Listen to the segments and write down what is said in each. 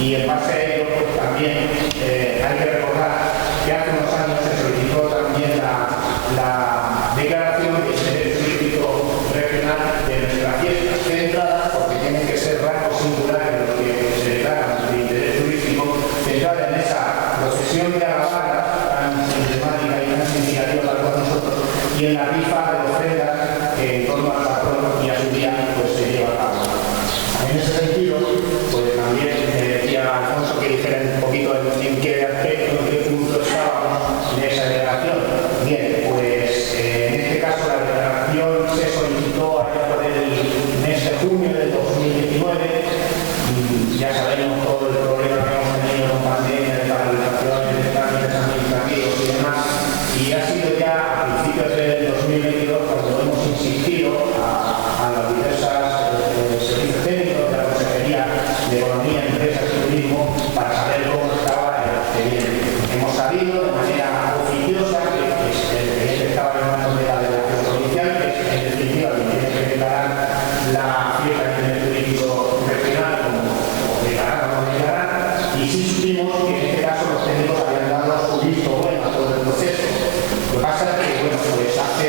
y en base a ello pues, también hay que recordar que hace unos años se solicitó también la declaración de interés turístico regional de nuestra fiesta, centrada, porque tienen que ser rasgos singulares los que se declaran de interés turístico, centrada en esa procesión de Alabara tan emblemática y tan significativa para nosotros, y en la rifa de ofrendas que en torno al patrón y a su día pues, se lleva a cabo. En ese sentido, pues también me decía Alfonso que dijera un poquito en qué aspecto, en qué punto estábamos en esa declaración. Bien, pues en este caso la declaración se solicitó allá por el mes de junio del 2019. Ya sabemos todo el problema que hemos tenido con pandemia, de paralizaciones, de trámites administrativos y demás. Y ha sido ya a principios del 2022 cuando hemos insistido a las diversas servicios técnicos de la Consejería de Economía, Empresas y Turismo para saber cómo estaba el expediente. Hemos sabido de manera oficiosa que el expediente estaba en manos de la Delegación Provincial, que es en definitiva quien tiene que declarar la fiesta de interés turístico regional como declarar o no declarar, y sí supimos que en este caso los técnicos habían dado su visto bueno a todo el proceso. Lo que pasa es que, bueno, pues hace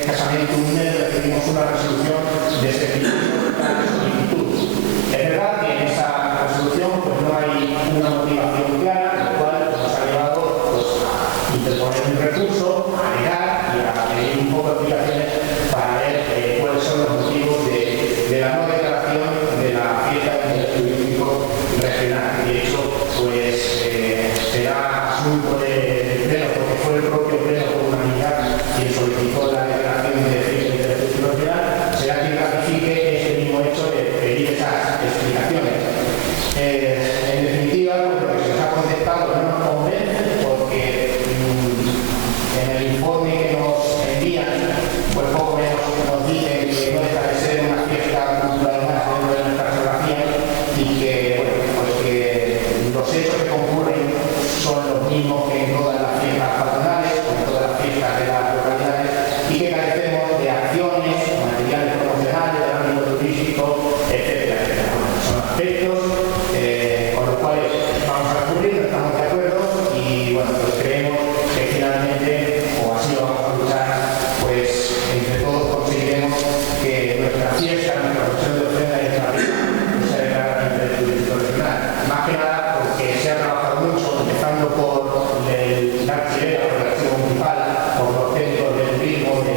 escasamente un mes recibimos una resolución de este tipo de solicitud. Es verdad que en esa resolución pues, no hay una motivación clara, lo cual nos ha llevado pues, a interponer un recurso, a negar y a pedir un poco de explicaciones para ver cuáles son los motivos de la no declaración de la fiesta de interés turístico regional. De hecho, pues será asunto del Pleno, porque fue el propio Pleno por unanimidad quien solicitó la declaración de fiesta de interés turístico regional, será quien ratifique este mismo hecho de pedir esas explicaciones. En definitiva, pues, lo que se nos ha contestado no nos convence porque en el informe que nos envían, pues poco menos nos dicen que no deja de ser una fiesta cultural más dentro de nuestra geografía y que, bueno, pues que los hechos que concurren son los mismos que en todas las fiestas patronales, en todas las fiestas de las localidades, y que carecemos de acciones, materiales promocionales, del ámbito turístico, etcétera, etcétera. Bueno, son aspectos con los cuales vamos a recurrir, no estamos de acuerdo y bueno, pues creemos que finalmente, o así lo vamos a luchar, pues entre todos conseguiremos que nuestra fiesta, nuestra procesión de ofrenda y nuestra rifa no se declara de interés turístico regional. Más que nada porque se ha trabajado mucho, empezando por el archivero, por el archivo municipal, por los técnicos de turismo, de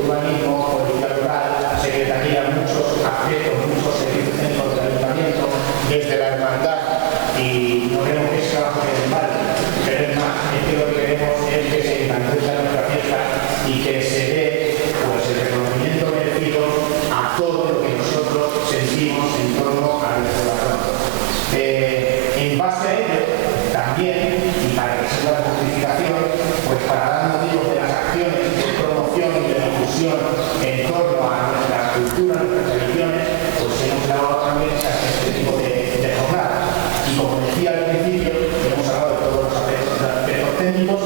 urbanismo, política local, secretaría, muchos aspectos, muchos servicios técnicos del ayuntamiento, desde la hermandad, y no vemos que ese trabajo quede en balde, pero es más, es que lo que queremos es que se enaltezca nuestra fiesta y que se dé pues, el reconocimiento merecido a todo lo que nosotros sentimos en torno a nuestro patrón. En base a ello, también, y para que sea la justificación, pues para dar motivos de las acciones de promoción y de difusión en torno a nuestra cultura, nuestras tradiciones, pues hemos elaborado también este tipo de jornadas. Y como decía al principio, hemos hablado de todos los aspectos técnicos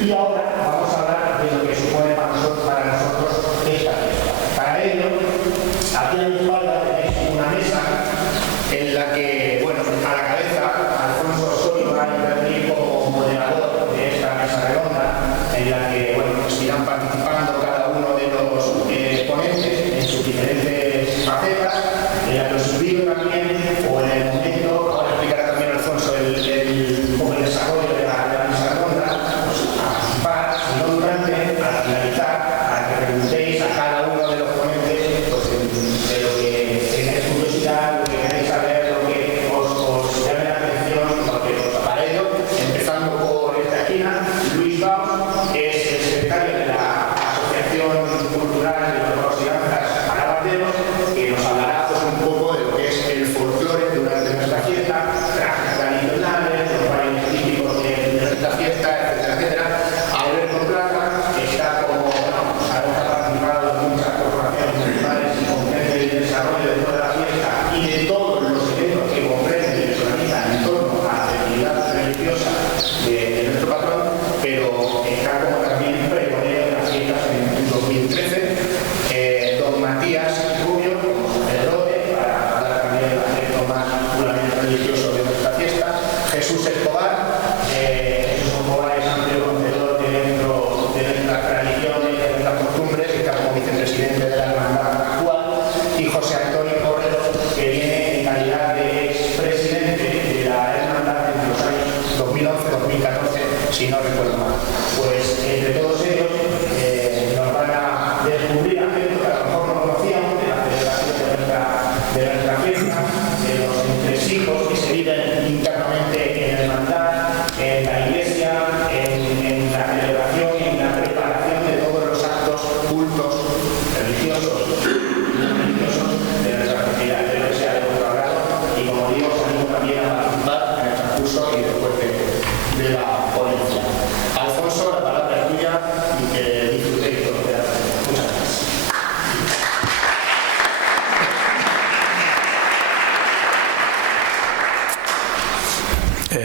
y ahora vamos a hablar de lo que supone para nosotros esta fiesta. Para ello, aquí a mi espalda tenéis una mesa en la que, bueno, a la cabeza, Alfonso Osorio va a intervenir como moderador de esta mesa redonda, en la que, bueno, pues irán participando cada uno de los ponentes en sus diferentes facetas, en la que os invito también, o en el momento, ahora explicará también Alfonso el desarrollo de la mesa redonda, pues a participar, si no durante, al finalizar, a que preguntéis a cada uno de los ponentes pues, de lo que tenéis curiosidad, lo que queréis saber, lo que os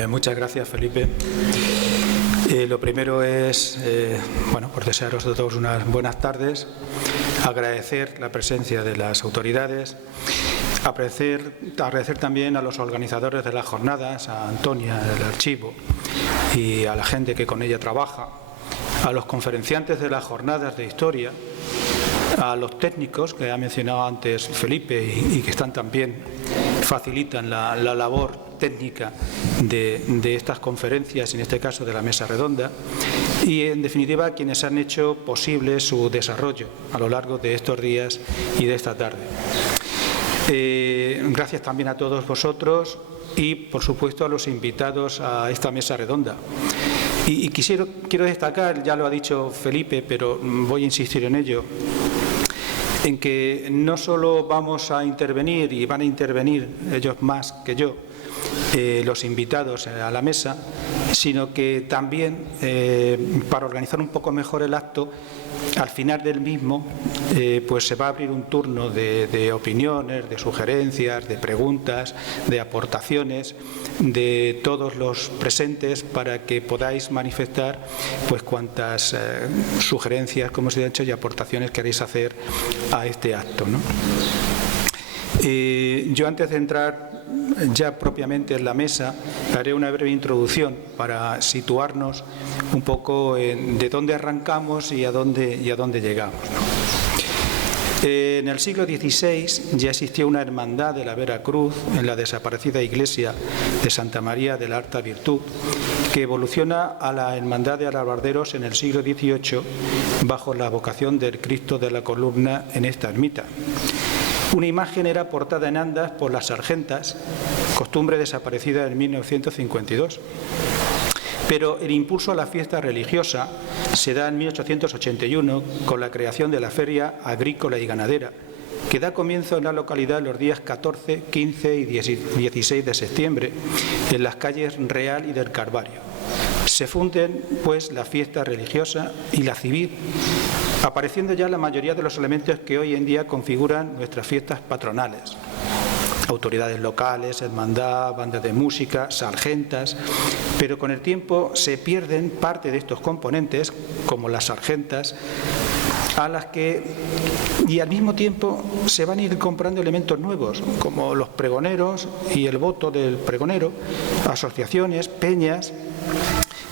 Muchas gracias, Felipe. Lo primero es, por desearos a todos unas buenas tardes, agradecer la presencia de las autoridades, agradecer también a los organizadores de las jornadas, a Antonia del archivo y a la gente que con ella trabaja, a los conferenciantes de las jornadas de historia, a los técnicos que ha mencionado antes Felipe y que están también facilitan la labor técnica de estas conferencias, en este caso de la mesa redonda, y en definitiva quienes han hecho posible su desarrollo a lo largo de estos días y de esta tarde. Gracias también a todos vosotros y por supuesto a los invitados a esta mesa redonda. Y quiero destacar, ya lo ha dicho Felipe, pero voy a insistir en ello, en que no solo vamos a intervenir y van a intervenir ellos más que yo, los invitados a la mesa, sino que también para organizar un poco mejor el acto, al final del mismo pues se va a abrir un turno de opiniones, de sugerencias, de preguntas, de aportaciones de todos los presentes para que podáis manifestar pues cuantas sugerencias, como os he dicho, y aportaciones queréis hacer a este acto, ¿no? Yo antes de entrar ya propiamente en la mesa haré una breve introducción para situarnos un poco de dónde arrancamos y a dónde llegamos, ¿no? En el siglo XVI ya existía una hermandad de la Vera Cruz en la desaparecida iglesia de Santa María de la Alta Virtud, que evoluciona a la hermandad de alabarderos en el siglo XVIII bajo la vocación del Cristo de la Columna en esta ermita. Una imagen era portada en andas por las sargentas, costumbre desaparecida en 1952. Pero el impulso a la fiesta religiosa se da en 1881 con la creación de la Feria Agrícola y Ganadera, que da comienzo en la localidad los días 14, 15 y 16 de septiembre en las calles Real y del Calvario. Se funden, pues, la fiesta religiosa y la civil, apareciendo ya la mayoría de los elementos que hoy en día configuran nuestras fiestas patronales. Autoridades locales, hermandad, bandas de música, sargentas, pero con el tiempo se pierden parte de estos componentes, como las sargentas, y al mismo tiempo se van a ir comprando elementos nuevos, como los pregoneros y el voto del pregonero, asociaciones, peñas.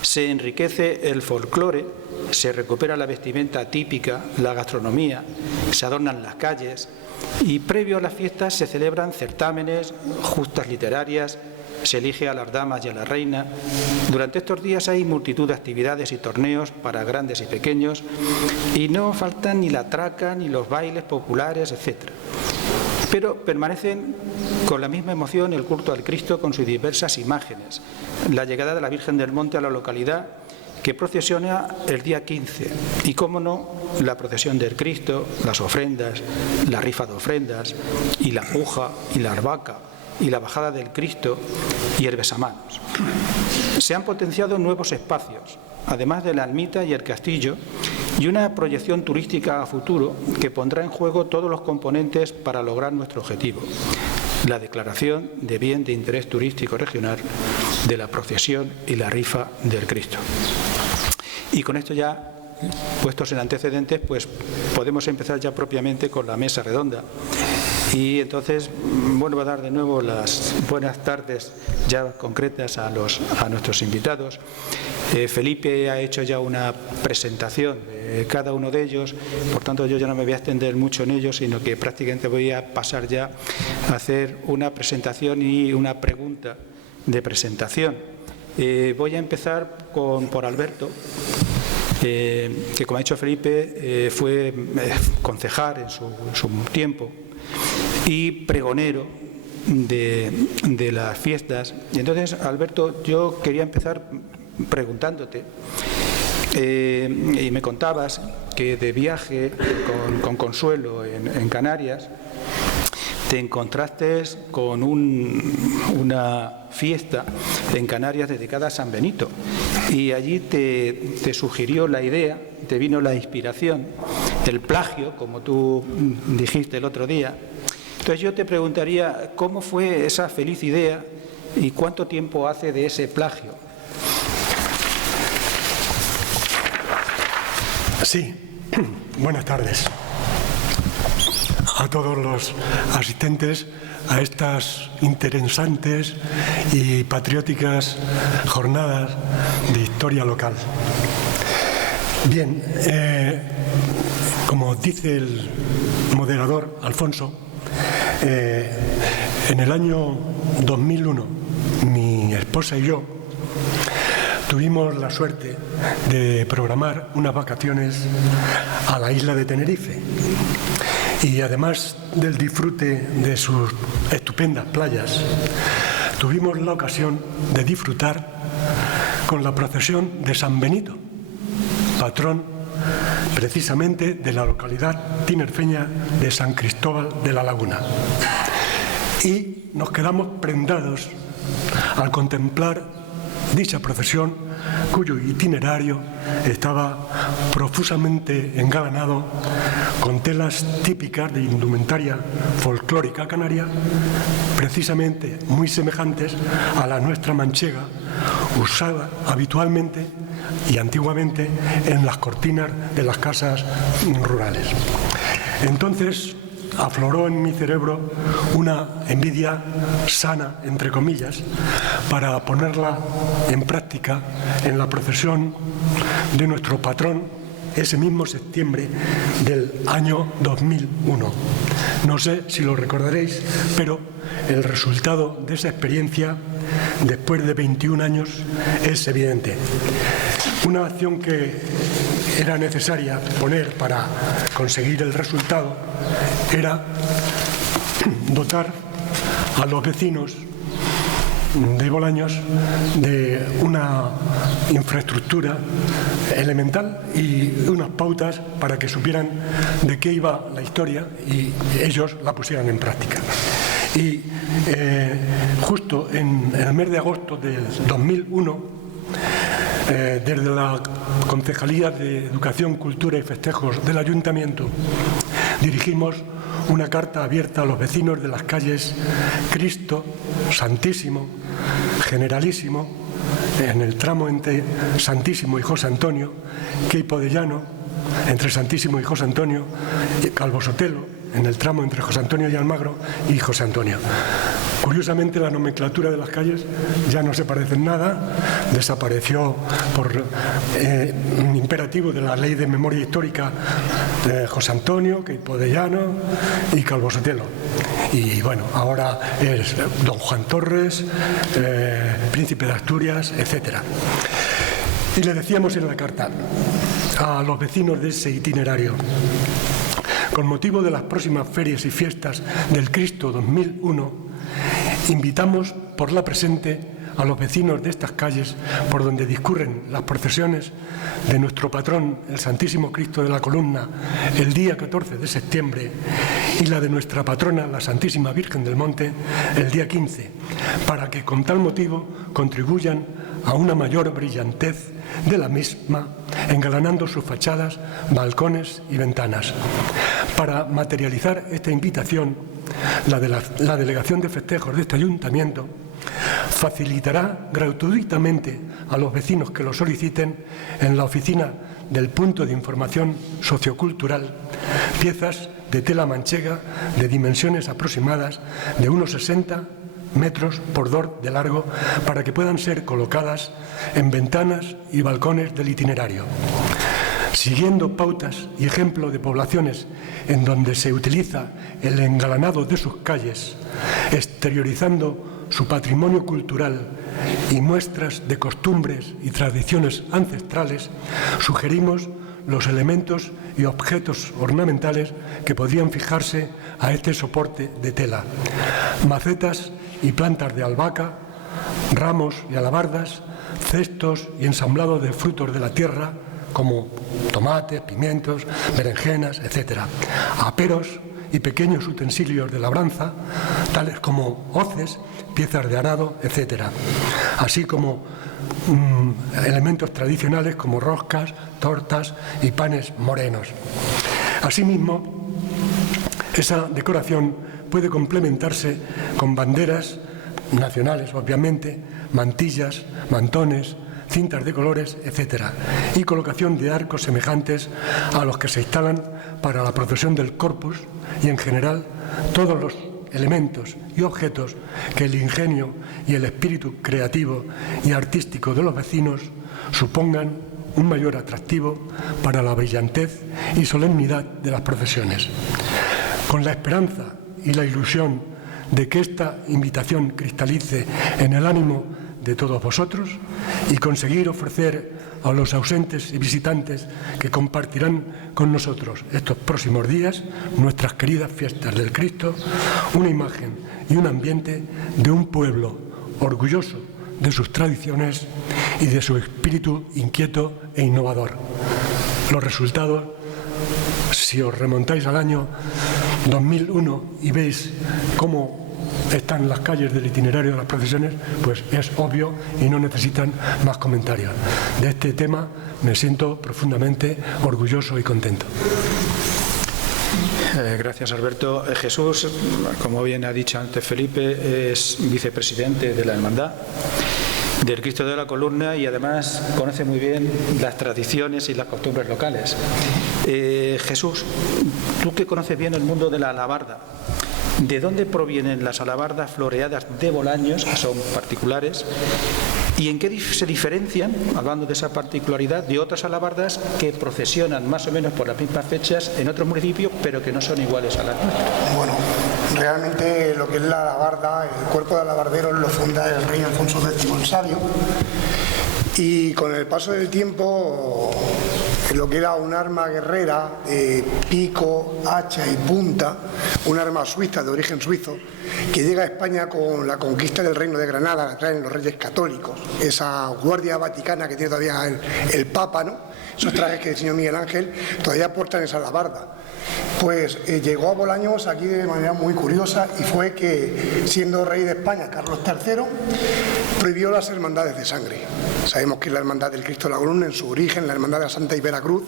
Se enriquece el folclore, se recupera la vestimenta típica, la gastronomía, se adornan las calles y previo a las fiestas se celebran certámenes, justas literarias, se elige a las damas y a la reina. Durante estos días hay multitud de actividades y torneos para grandes y pequeños y no faltan ni la traca ni los bailes populares, etc. Pero permanecen con la misma emoción el culto al Cristo con sus diversas imágenes. La llegada de la Virgen del Monte a la localidad, que procesiona el día 15, y cómo no, la procesión del Cristo, las ofrendas, la rifa de ofrendas, y la puja, y la arbaca, y la bajada del Cristo, y el besamanos. Se han potenciado nuevos espacios, además de la ermita y el castillo, y una proyección turística a futuro que pondrá en juego todos los componentes para lograr nuestro objetivo: la declaración de bien de interés turístico regional de la procesión y la rifa del Cristo. Y con esto ya, puestos en antecedentes, pues podemos empezar ya propiamente con la mesa redonda. Y entonces, vuelvo a dar de nuevo las buenas tardes ya concretas a nuestros invitados. Felipe ha hecho ya una presentación de cada uno de ellos, por tanto yo ya no me voy a extender mucho en ellos, sino que prácticamente voy a pasar ya a hacer una presentación y una pregunta de presentación. Voy a empezar por Alberto, que, como ha dicho Felipe, fue concejal en su tiempo y pregonero de las fiestas. Y entonces, Alberto, yo quería empezar preguntándote, y me contabas que de viaje con Consuelo en Canarias te encontraste con una fiesta en Canarias dedicada a San Benito, y allí te sugirió la idea, te vino la inspiración, el plagio, como tú dijiste el otro día. Entonces yo te preguntaría, ¿cómo fue esa feliz idea ¿Y cuánto tiempo hace de ese plagio? Sí, buenas tardes a todos los asistentes a estas interesantes y patrióticas jornadas de historia local. Bien, como dice el moderador Alfonso, en el año 2001 mi esposa y yo tuvimos la suerte de programar unas vacaciones a la isla de Tenerife y además del disfrute de sus estupendas playas, tuvimos la ocasión de disfrutar con la procesión de San Benito, patrón precisamente de la localidad tinerfeña de San Cristóbal de la Laguna. Y nos quedamos prendados al contemplar dicha procesión, cuyo itinerario estaba profusamente engalanado con telas típicas de indumentaria folclórica canaria, precisamente muy semejantes a la nuestra manchega, usada habitualmente y antiguamente en las cortinas de las casas rurales. Entonces afloró en mi cerebro una envidia sana, entre comillas, para ponerla en práctica en la procesión de nuestro patrón ese mismo septiembre del año 2001. No sé si lo recordaréis, pero el resultado de esa experiencia, después de 21 años, es evidente. Una acción que era necesaria poner para conseguir el resultado era dotar a los vecinos de Bolaños de una infraestructura elemental y unas pautas para que supieran de qué iba la historia y ellos la pusieran en práctica. Y justo en el mes de agosto del 2001, desde la Concejalía de Educación, Cultura y Festejos del Ayuntamiento, dirigimos una carta abierta a los vecinos de las calles Cristo, Santísimo, Generalísimo, en el tramo entre Santísimo y José Antonio, Queipo de Llano, entre Santísimo y José Antonio, y Calvo Sotelo, en el tramo entre José Antonio y Almagro y José Antonio. Curiosamente, la nomenclatura de las calles ya no se parece en nada, desapareció por imperativo de la Ley de Memoria Histórica de José Antonio, Queipo de Llano y Calvo Sotelo. Y bueno, ahora es Don Juan Torres, Príncipe de Asturias, etc. Y le decíamos en la carta a los vecinos de ese itinerario: con motivo de las próximas ferias y fiestas del Cristo 2001, invitamos por la presente a los vecinos de estas calles por donde discurren las procesiones de nuestro patrón, el Santísimo Cristo de la Columna, el día 14 de septiembre, y la de nuestra patrona, la Santísima Virgen del Monte, el día 15, para que con tal motivo contribuyan a una mayor brillantez de la misma, engalanando sus fachadas, balcones y ventanas. Para materializar esta invitación, la Delegación de Festejos de este Ayuntamiento facilitará gratuitamente a los vecinos que lo soliciten en la oficina del Punto de Información Sociocultural piezas de tela manchega de dimensiones aproximadas de unos 60 metros por 2 de largo para que puedan ser colocadas en ventanas y balcones del itinerario. Siguiendo pautas y ejemplo de poblaciones en donde se utiliza el engalanado de sus calles, exteriorizando su patrimonio cultural y muestras de costumbres y tradiciones ancestrales, sugerimos los elementos y objetos ornamentales que podrían fijarse a este soporte de tela: macetas y plantas de albahaca, ramos y alabardas, cestos y ensamblado de frutos de la tierra como tomates, pimientos, berenjenas, etc. Aperos y pequeños utensilios de labranza, tales como hoces, piezas de arado, etc. Así como elementos tradicionales como roscas, tortas y panes morenos. Asimismo, esa decoración puede complementarse con banderas nacionales, obviamente, mantillas, mantones, cintas de colores, etc. Y colocación de arcos semejantes a los que se instalan para la procesión del Corpus y, en general, todos los elementos y objetos que el ingenio y el espíritu creativo y artístico de los vecinos supongan un mayor atractivo para la brillantez y solemnidad de las procesiones. Con la esperanza y la ilusión de que esta invitación cristalice en el ánimo de todos vosotros y conseguir ofrecer a los ausentes y visitantes que compartirán con nosotros estos próximos días nuestras queridas fiestas del Cristo, una imagen y un ambiente de un pueblo orgulloso de sus tradiciones y de su espíritu inquieto e innovador. Los resultados, si os remontáis al año 2001 y veis cómo están las calles del itinerario de las procesiones, pues es obvio y no necesitan más comentarios. De este tema me siento profundamente orgulloso y contento. Gracias, Alberto. Jesús, como bien ha dicho antes Felipe, es vicepresidente de la Hermandad del Cristo de la Columna y además conoce muy bien las tradiciones y las costumbres locales. Jesús, tú que conoces bien el mundo de la alabarda, ¿de dónde provienen las alabardas floreadas de Bolaños, que son particulares? ¿Y en qué se diferencian, hablando de esa particularidad, de otras alabardas que procesionan más o menos por las mismas fechas en otros municipios, pero que no son iguales a las nuestras? Bueno, realmente lo que es la alabarda, el cuerpo de alabarderos lo funda el rey Alfonso X el Sabio, y con el paso del tiempo lo que era un arma guerrera de pico, hacha y punta, un arma suiza de origen suizo, que llega a España con la conquista del Reino de Granada, la traen los reyes católicos, esa guardia vaticana que tiene todavía el Papa, ¿no? Esos trajes que diseñó Miguel Ángel todavía portan esa alabarda. Pues llegó a Bolaños aquí de manera muy curiosa, y fue que, siendo rey de España Carlos III, prohibió las hermandades de sangre. Sabemos que la Hermandad del Cristo de la Columna, en su origen, la Hermandad de la Santa y Veracruz,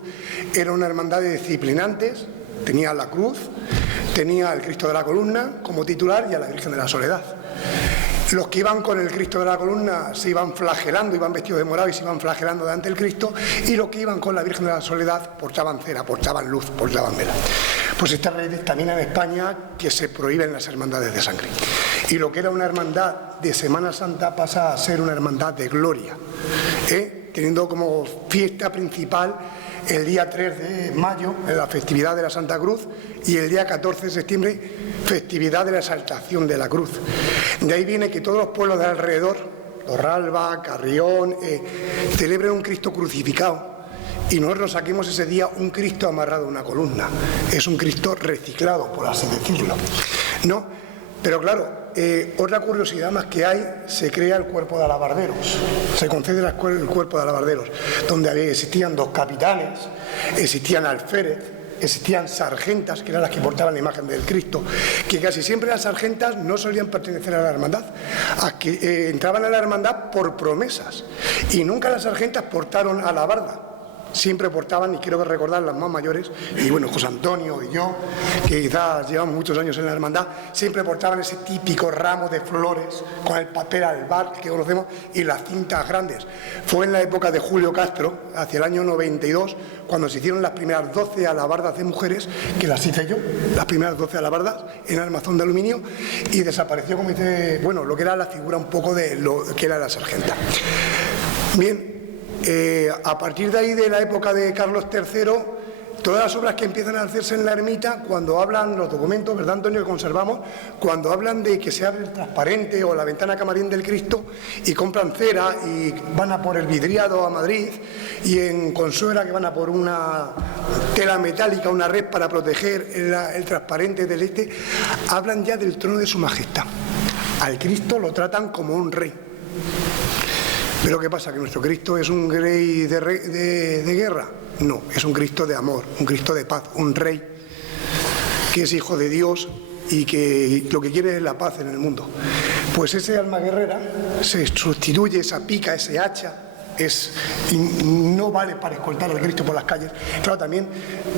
era una hermandad de disciplinantes, tenía la cruz, tenía al Cristo de la Columna como titular y a la Virgen de la Soledad. Los que iban con el Cristo de la Columna se iban flagelando, iban vestidos de morado y se iban flagelando delante del Cristo, y los que iban con la Virgen de la Soledad portaban cera, portaban luz, portaban vela. Pues esta ley dictamina en España que se prohíben las hermandades de sangre. Y lo que era una hermandad de Semana Santa pasa a ser una hermandad de gloria, teniendo como fiesta principal el día 3 de mayo, en la festividad de la Santa Cruz, y el día 14 de septiembre, festividad de la Exaltación de la Cruz. De ahí viene que todos los pueblos de alrededor, Torralba, Carrión, celebren un Cristo crucificado, y nosotros saquemos ese día un Cristo amarrado a una columna. Es un Cristo reciclado, por así decirlo, ¿no? Pero claro, otra curiosidad más que hay, se crea el cuerpo de alabarderos, se concede el cuerpo de alabarderos, donde existían dos capitanes, existían alférez, existían sargentas, que eran las que portaban la imagen del Cristo, que casi siempre las sargentas no solían pertenecer a la hermandad, entraban a la hermandad por promesas, y nunca las sargentas portaron alabarda. Siempre portaban, y quiero recordar las más mayores, y bueno, José Antonio y yo, que quizás llevamos muchos años en la hermandad, siempre portaban ese típico ramo de flores con el papel albar que conocemos y las cintas grandes. Fue en la época de Julio Castro, hacia el año 92, cuando se hicieron las primeras 12 alabardas de mujeres, que las hice yo, las primeras 12 alabardas en armazón de aluminio, y desapareció, como dice, bueno, lo que era la figura un poco de lo que era la sargenta. Bien. A partir de ahí, de la época de Carlos III, todas las obras que empiezan a hacerse en la ermita, cuando hablan los documentos, ¿verdad, Antonio?, que conservamos, cuando hablan de que se abre el transparente o la ventana camarín del Cristo y compran cera y van a por el vidriado a Madrid, y en Consuegra que van a por una tela metálica, una red para proteger el transparente del hablan ya del trono de su majestad. Al Cristo lo tratan como un rey. Pero ¿qué pasa? ¿Que nuestro Cristo es un rey de guerra? No, es un Cristo de amor, un Cristo de paz, un rey que es hijo de Dios y que lo que quiere es la paz en el mundo. Pues ese alma guerrera se sustituye, esa pica, ese hacha, no vale para escoltar al Cristo por las calles. Claro, también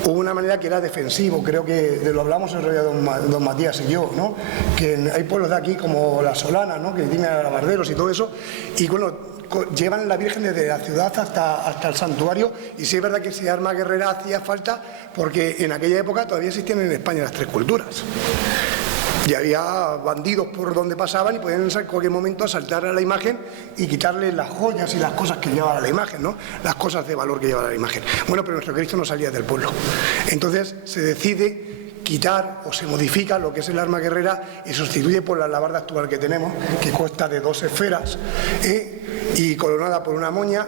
hubo una manera que era defensivo, creo que lo hablamos el rollo de don Matías y yo, ¿no? Que hay pueblos de aquí como La Solana, ¿no? Que tienen alabarderos y todo eso, y bueno, llevan la Virgen desde la ciudad hasta el santuario, y sí es verdad que ese arma guerrera hacía falta porque en aquella época todavía existían en España las tres culturas. Y había bandidos por donde pasaban y podían en cualquier momento asaltar a la imagen y quitarle las joyas y las cosas que llevaba la imagen, ¿no? Las cosas de valor que llevaba la imagen. Bueno, pero nuestro Cristo no salía del pueblo. Entonces se decide quitar o se modifica lo que es el arma guerrera y sustituye por la alabarda actual que tenemos, que consta de 2 esferas y coronada por una moña,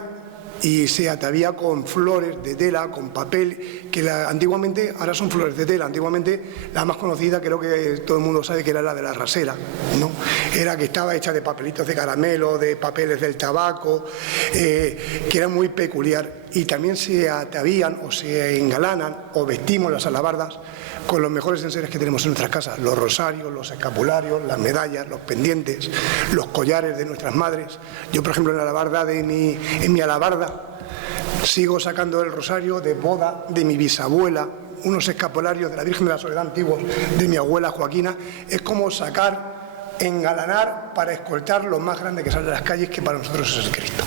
y se atavía con flores de tela, con papel, que antiguamente, ahora son flores de tela, antiguamente la más conocida, creo que todo el mundo sabe que era la de la rasera, ¿no? Era que estaba hecha de papelitos de caramelo, de papeles del tabaco, que era muy peculiar, y también se atavían o se engalanan o vestimos las alabardas con los mejores enseres que tenemos en nuestras casas, los rosarios, los escapularios, las medallas, los pendientes, los collares de nuestras madres. Yo, por ejemplo, en la alabarda en mi alabarda sigo sacando el rosario de boda de mi bisabuela, unos escapularios de la Virgen de la Soledad antiguos de mi abuela Joaquina. Es como sacar, engalanar para escoltar lo más grande que sale de las calles, que para nosotros es el Cristo.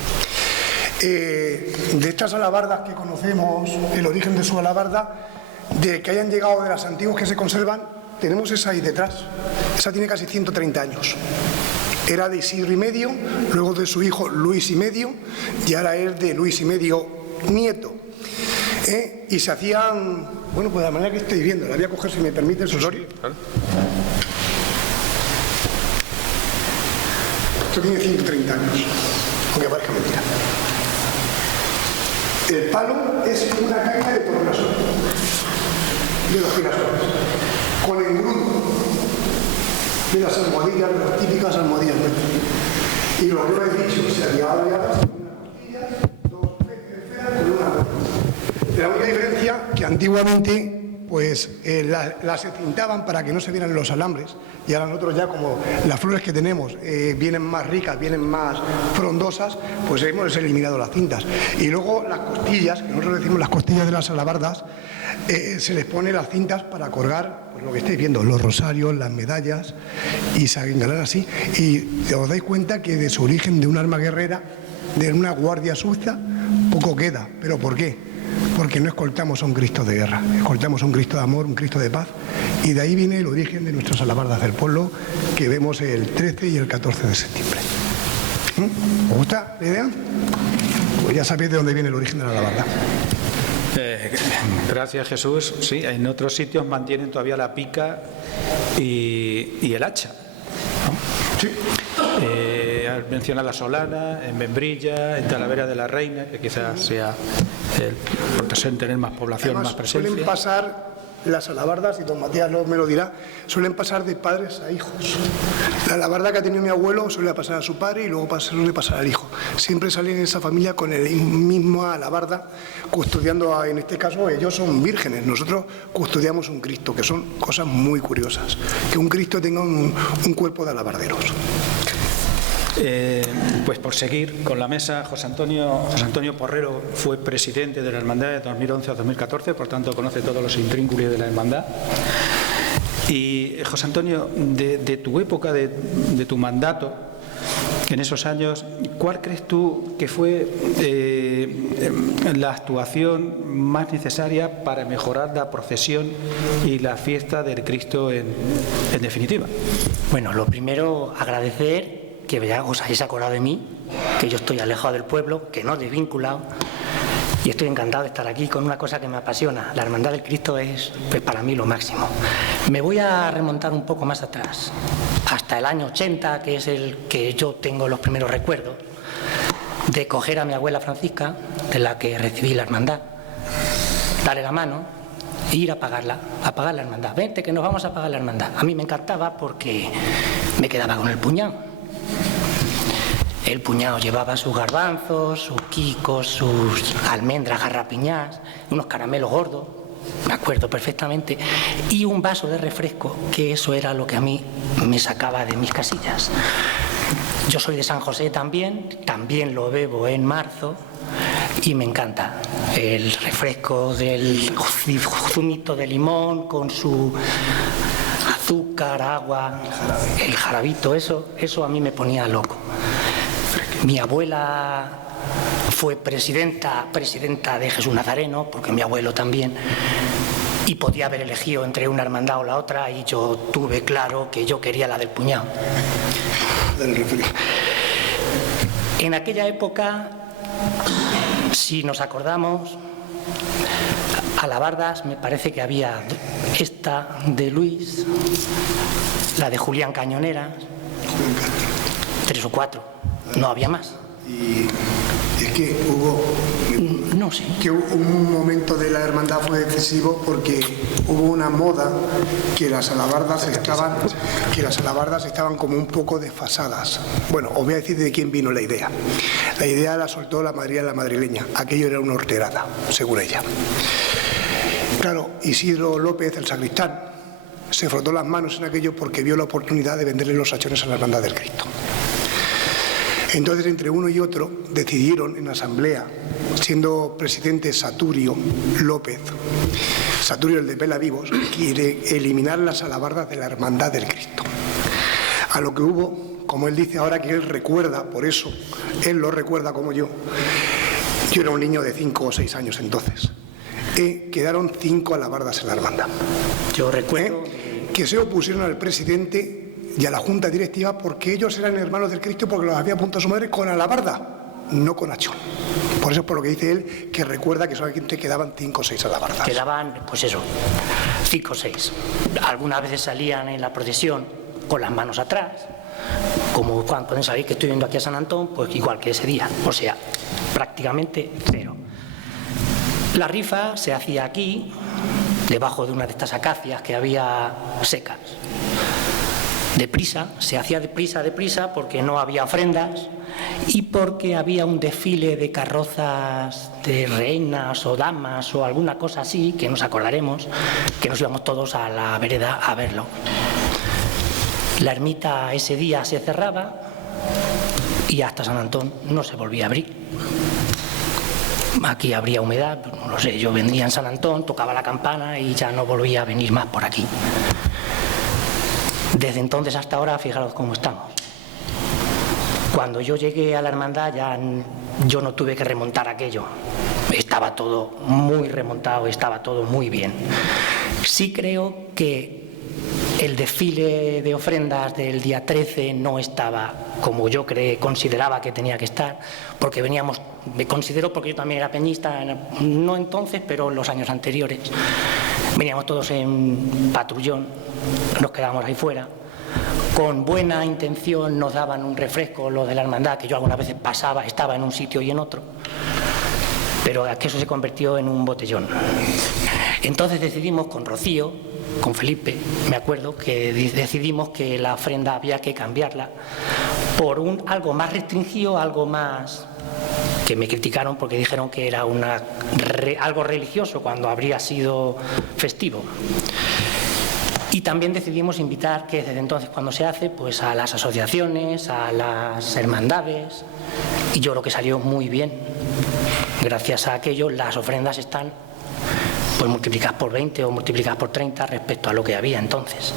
De estas alabardas que conocemos, el origen de su alabarda, de que hayan llegado de las antiguas que se conservan, tenemos esa ahí detrás. Esa tiene casi 130 años. Era de Isidro y medio, luego de su hijo Luis y medio, y ahora es de Luis y medio nieto. Y se hacían, bueno, pues de la manera que estáis viendo, la voy a coger si me permite el Osorio. Esto tiene 130 años, aunque parezca mentira. El palo es una caña de tornasol, de los girasoles, con engrudo de las almohadillas, de las típicas almohadillas. Y lo que os he dicho, se había oleadas con una costilla, 2 esferas con una bola. La única diferencia que antiguamente pues las cintaban para que no se vieran los alambres, y ahora nosotros ya, como las flores que tenemos vienen más ricas, vienen más frondosas, pues hemos eliminado las cintas. Y luego las costillas, que nosotros decimos las costillas de las alabardas, se les pone las cintas para colgar, pues lo que estáis viendo, los rosarios, las medallas, y se engalan así. Y os dais cuenta que de su origen, de un arma guerrera, de una guardia sucia, poco queda. ¿Pero por qué? Porque no escoltamos a un Cristo de guerra, escoltamos a un Cristo de amor, un Cristo de paz, y de ahí viene el origen de nuestras alabardas del pueblo que vemos el 13 y el 14 de septiembre. ¿Os gusta la idea? Pues ya sabéis de dónde viene el origen de la alabarda. Gracias, Jesús. Sí, en otros sitios mantienen todavía la pica y el hacha, ¿no? Sí. Menciona La Solana, en Membrilla, en Talavera de la Reina, que quizás sea porque suelen tener más población, Además, más presencia. suelen pasar las alabardas, y don Matías me lo dirá, suelen pasar de padres a hijos. La alabarda que ha tenido mi abuelo suele pasar a su padre y luego suele pasar al hijo. Siempre salen en esa familia con el mismo alabarda, custodiando, en este caso ellos son vírgenes, nosotros custodiamos un Cristo, que son cosas muy curiosas, que un Cristo tenga un cuerpo de alabarderos. Pues por seguir con la mesa, José Antonio Porrero fue presidente de la Hermandad de 2011 a 2014, por tanto conoce todos los intrínculos de la Hermandad. Y José Antonio, de tu época, de tu mandato, en esos años, ¿cuál crees tú que fue la actuación más necesaria para mejorar la procesión y la fiesta del Cristo en definitiva? Bueno, lo primero, agradecer que ya os hayáis acordado de mí, que yo estoy alejado del pueblo, que no desvinculado, y estoy encantado de estar aquí con una cosa que me apasiona. La Hermandad del Cristo es, pues, para mí lo máximo. Me voy a remontar un poco más atrás, hasta el año 80, que es el que yo tengo los primeros recuerdos, de coger a mi abuela Francisca, de la que recibí la Hermandad, darle la mano e ir a pagar la Hermandad. Vente, que nos vamos a pagar la Hermandad. A mí me encantaba porque me quedaba con el puñado. El puñado llevaba sus garbanzos, sus quicos, sus almendras garrapiñadas, unos caramelos gordos, me acuerdo perfectamente, y un vaso de refresco, que eso era lo que a mí me sacaba de mis casillas. Yo soy de San José también lo bebo en marzo y me encanta. El refresco del zumito de limón con su azúcar, agua, el jarabito, eso a mí me ponía loco. Mi abuela fue presidenta de Jesús Nazareno, porque mi abuelo también, y podía haber elegido entre una hermandad o la otra, y yo tuve claro que yo quería la del puñado. En aquella época, si nos acordamos, alabardas me parece que había esta de Luis, la de Julián Cañoneras, 3 o 4, no había más. Y es que hubo un momento de la hermandad fue excesivo porque hubo una moda que las alabardas estaban como un poco desfasadas. Bueno, os voy a decir de quién vino la idea. La idea la soltó la madrileña. Aquello era una horterada, según ella. Claro, Isidro López, el sacristán, se frotó las manos en aquello porque vio la oportunidad de venderle los hachones a la Hermandad del Cristo. Entonces, entre uno y otro, decidieron en asamblea, siendo presidente Saturio López, Saturio el de Pelavivos, quiere eliminar las alabardas de la Hermandad del Cristo. A lo que hubo, como él dice ahora que él recuerda, por eso él lo recuerda como yo era un niño de 5 o 6 años entonces, quedaron 5 alabardas en la hermandad. Yo recuerdo que se opusieron al presidente y a la junta directiva porque ellos eran hermanos del Cristo, porque los había apuntado su madre con alabarda, no con hachón. Por eso es por lo que dice él, que recuerda que solamente quedaban 5 o 6 alabardas. Quedaban, pues eso, 5 o 6. Algunas veces salían en la procesión con las manos atrás, como cuando pueden saber que estoy yendo aquí a San Antón, pues igual que ese día, o sea, prácticamente 0. La rifa se hacía aquí, debajo de una de estas acacias que había secas. Deprisa, se hacía deprisa porque no había ofrendas y porque había un desfile de carrozas de reinas o damas o alguna cosa así, que nos acordaremos, que nos íbamos todos a la vereda a verlo. La ermita ese día se cerraba y hasta San Antón no se volvía a abrir. Aquí habría humedad, no lo sé, yo vendría en San Antón, tocaba la campana y ya no volvía a venir más por aquí. Desde entonces hasta ahora, fijaros cómo estamos. Cuando yo llegué a la hermandad ya yo no tuve que remontar aquello. Estaba todo muy remontado, estaba todo muy bien. Sí creo que el desfile de ofrendas del día 13 no estaba como yo consideraba que tenía que estar, porque me considero porque yo también era peñista, no entonces, pero los años anteriores. Veníamos todos en patrullón, nos quedábamos ahí fuera. Con buena intención nos daban un refresco los de la hermandad, que yo algunas veces pasaba, estaba en un sitio y en otro, pero que eso se convirtió en un botellón. Entonces decidimos con Rocío, con Felipe, me acuerdo, que decidimos que la ofrenda había que cambiarla por algo más restringido, algo más, que me criticaron porque dijeron que era algo religioso cuando habría sido festivo. Y también decidimos invitar, que desde entonces cuando se hace, pues a las asociaciones, a las hermandades, y yo creo que salió muy bien. Gracias a aquello las ofrendas están pues multiplicadas por 20 o multiplicadas por 30 respecto a lo que había entonces.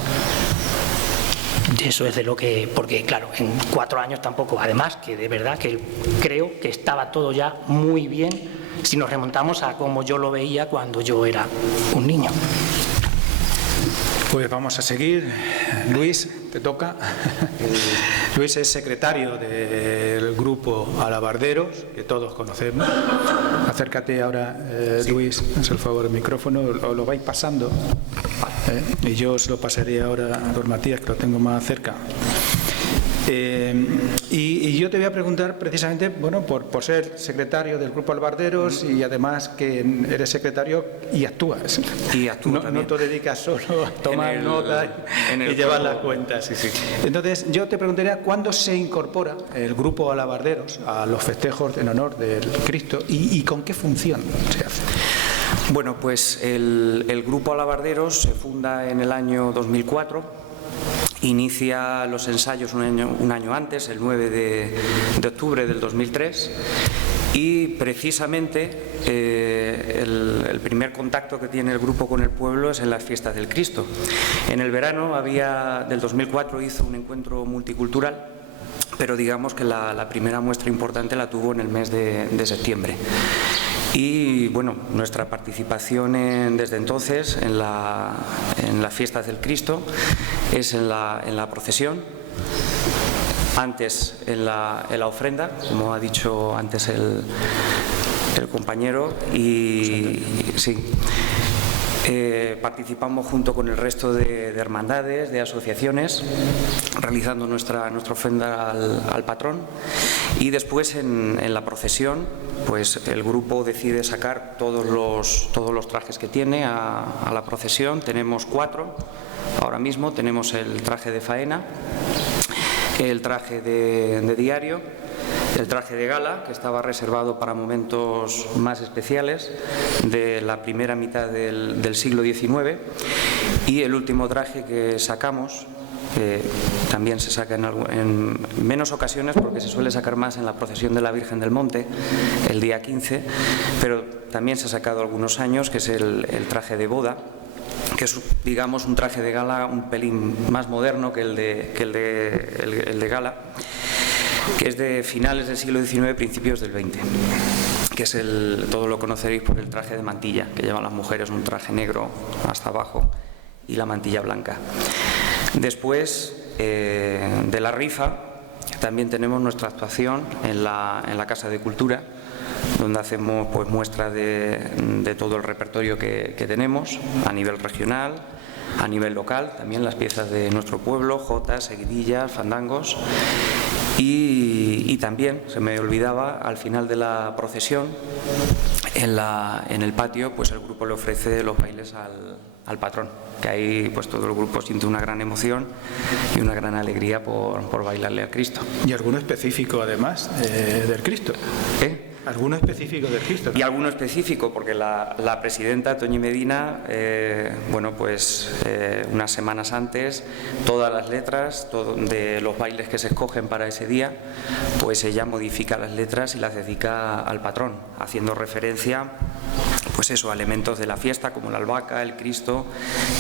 Eso es de lo que, porque claro, en 4 años tampoco, además que de verdad que creo que estaba todo ya muy bien si nos remontamos a cómo yo lo veía cuando yo era un niño. Pues vamos a seguir. Luis, te toca. Luis es secretario del grupo Alabarderos, que todos conocemos. Acércate ahora, Luis, haz el favor del micrófono, lo vais pasando. Y yo os lo pasaré ahora a don Matías, que lo tengo más cerca. Y yo te voy a preguntar precisamente, bueno, por ser secretario del Grupo Alabarderos y además que eres secretario y actúas. Y actúo también. No te dedicas solo a tomar notas y llevar las cuentas. Sí, sí. Entonces, yo te preguntaría cuándo se incorpora el Grupo Alabarderos a los festejos en honor del Cristo y con qué función se hace. Bueno, pues el Grupo Alabarderos se funda en el año 2004 inicia los ensayos un año antes, el 9 de octubre del 2003, y precisamente el primer contacto que tiene el grupo con el pueblo es en las fiestas del Cristo. En el verano del 2004 hizo un encuentro multicultural, pero digamos que la primera muestra importante la tuvo en el mes de septiembre. Y bueno, nuestra participación desde entonces en las fiestas del Cristo es en la procesión, antes en la ofrenda, como ha dicho antes el compañero, y sí. Participamos junto con el resto de hermandades, de asociaciones, realizando nuestra ofrenda al patrón, y después en la procesión pues el grupo decide sacar todos los trajes que tiene a la procesión. Tenemos 4 ahora mismo. Tenemos el traje de faena, el traje de diario, el traje de gala, que estaba reservado para momentos más especiales de la primera mitad del siglo XIX, y el último traje que sacamos, que también se saca en menos ocasiones porque se suele sacar más en la procesión de la Virgen del Monte, el día 15, pero también se ha sacado algunos años, que es el traje de boda, que es, digamos, un traje de gala un pelín más moderno que el de gala, que es de finales del siglo XIX, principios del XX, que es todo lo conoceréis por el traje de mantilla que llevan las mujeres, un traje negro hasta abajo y la mantilla blanca. Después de la rifa también tenemos nuestra actuación en la Casa de Cultura, donde hacemos pues muestra de todo el repertorio que tenemos a nivel regional, a nivel local, también las piezas de nuestro pueblo, jotas, seguidillas, fandangos. Y también, se me olvidaba, al final de la procesión, en el patio, pues el grupo le ofrece los bailes al patrón, que ahí pues todo el grupo siente una gran emoción y una gran alegría por bailarle al Cristo. ¿Y alguno específico, además, del Cristo? ¿Alguno específico del Cristo? ¿No? Y alguno específico, porque la presidenta, Toñi Medina, bueno, pues unas semanas antes, todas las letras de los bailes que se escogen para ese día, pues ella modifica las letras y las dedica al patrón, haciendo referencia, pues eso, a elementos de la fiesta, como la albahaca, el Cristo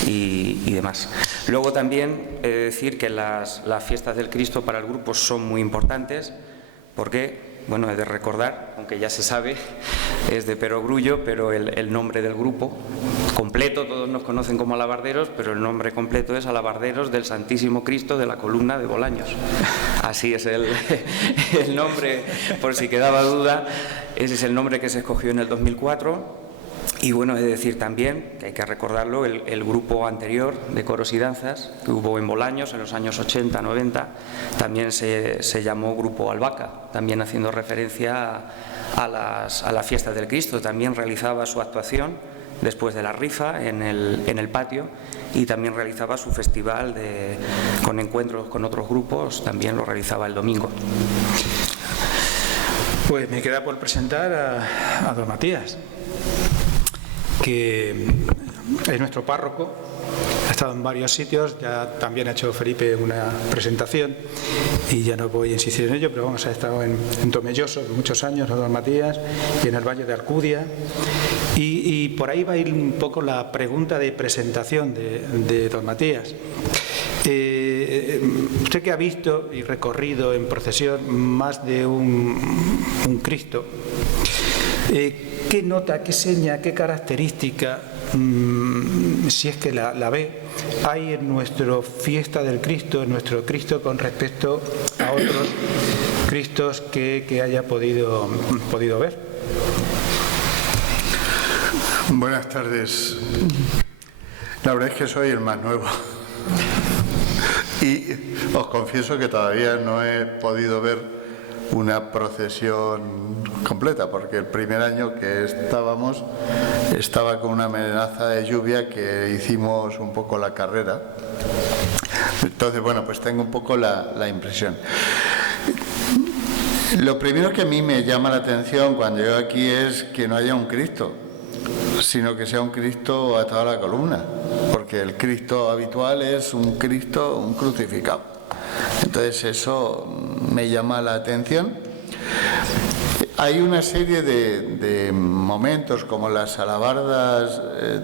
y demás. Luego también he de decir que las fiestas del Cristo para el grupo son muy importantes, porque, bueno, he de recordar, aunque ya se sabe, es de perogrullo, pero el nombre del grupo completo, todos nos conocen como alabarderos, pero el nombre completo es Alabarderos del Santísimo Cristo de la Columna de Bolaños. Así es el nombre, por si quedaba duda. Ese es el nombre que se escogió en el 2004. Y bueno, he de decir también, que hay que recordarlo, el grupo anterior de coros y danzas que hubo en Bolaños en los años 80, 90, también se llamó Grupo Albahaca, también haciendo referencia a las fiestas del Cristo. También realizaba su actuación después de la rifa en el patio, y también realizaba su festival con encuentros con otros grupos, también lo realizaba el domingo. Pues me queda por presentar a don Matías, que es nuestro párroco, ha estado en varios sitios, ya también ha hecho Felipe una presentación y ya no voy a insistir en ello, pero vamos, ha estado en Tomelloso muchos años, ¿no, don Matías? Y en el Valle de Alcudia, y por ahí va a ir un poco la pregunta de presentación de don Matías. Usted que ha visto y recorrido en procesión más de un Cristo, ¿qué nota, qué seña, qué característica, si es que la ve, hay en nuestra fiesta del Cristo, en nuestro Cristo, con respecto a otros Cristos que haya podido ver? Buenas tardes. La verdad es que soy el más nuevo. Y os confieso que todavía no he podido ver una procesión completa, porque el primer año que estaba con una amenaza de lluvia que hicimos un poco la carrera. Entonces, bueno, pues tengo un poco la impresión. Lo primero que a mí me llama la atención cuando llego aquí es que no haya un Cristo. sino que sea un Cristo atado a la columna, porque el Cristo habitual es un Cristo, un crucificado. Entonces eso me llama la atención. Hay una serie de momentos como las alabardas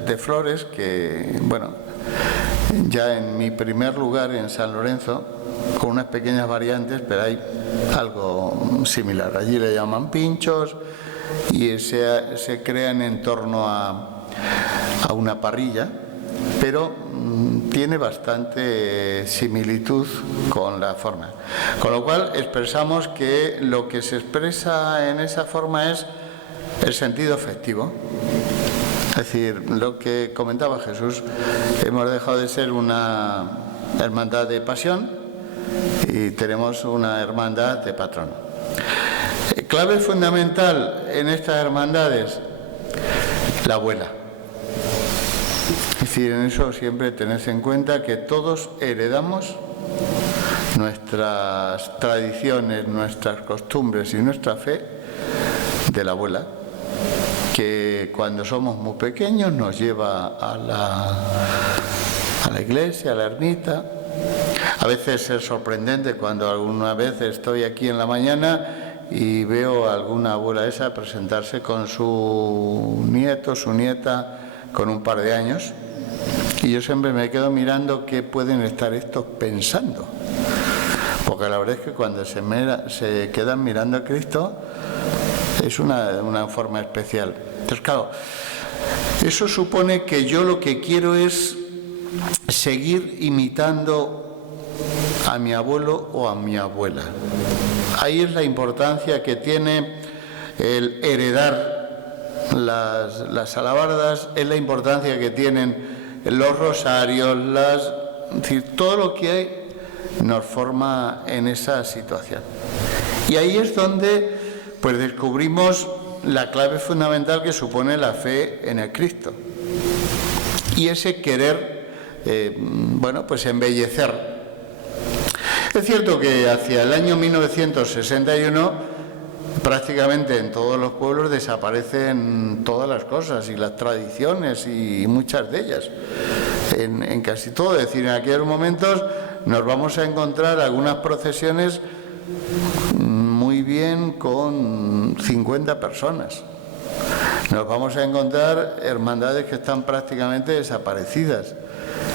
de flores que, bueno, ya en mi primer lugar en San Lorenzo, con unas pequeñas variantes, pero hay algo similar. Allí le llaman pinchos y se crean en torno a una parrilla, pero tiene bastante similitud con la forma. Con lo cual expresamos que lo que se expresa en esa forma es el sentido festivo. Es decir, lo que comentaba Jesús, hemos dejado de ser una hermandad de pasión y tenemos una hermandad de patrón. Clave fundamental en estas hermandades, la abuela. Es decir, en eso siempre tened en cuenta que todos heredamos nuestras tradiciones, nuestras costumbres y nuestra fe de la abuela, que cuando somos muy pequeños nos lleva a la iglesia, a la ermita. A veces es sorprendente cuando alguna vez estoy aquí en la mañana y veo a alguna abuela esa presentarse con su nieto, su nieta, con un par de años, y yo siempre me quedo mirando qué pueden estar estos pensando, porque la verdad es que cuando se quedan mirando a Cristo es una forma especial. Entonces, claro, eso supone que yo lo que quiero es seguir imitando a mi abuelo o a mi abuela. Ahí es la importancia que tiene el heredar las alabardas, es la importancia que tienen los rosarios, es decir, todo lo que hay nos forma en esa situación. Y ahí es donde pues descubrimos la clave fundamental que supone la fe en el Cristo. Y ese querer, pues embellecer. Es cierto que hacia el año 1961 prácticamente en todos los pueblos desaparecen todas las cosas y las tradiciones y muchas de ellas. En casi todo, es decir, en aquellos momentos nos vamos a encontrar algunas procesiones muy bien con 50 personas. Nos vamos a encontrar hermandades que están prácticamente desaparecidas.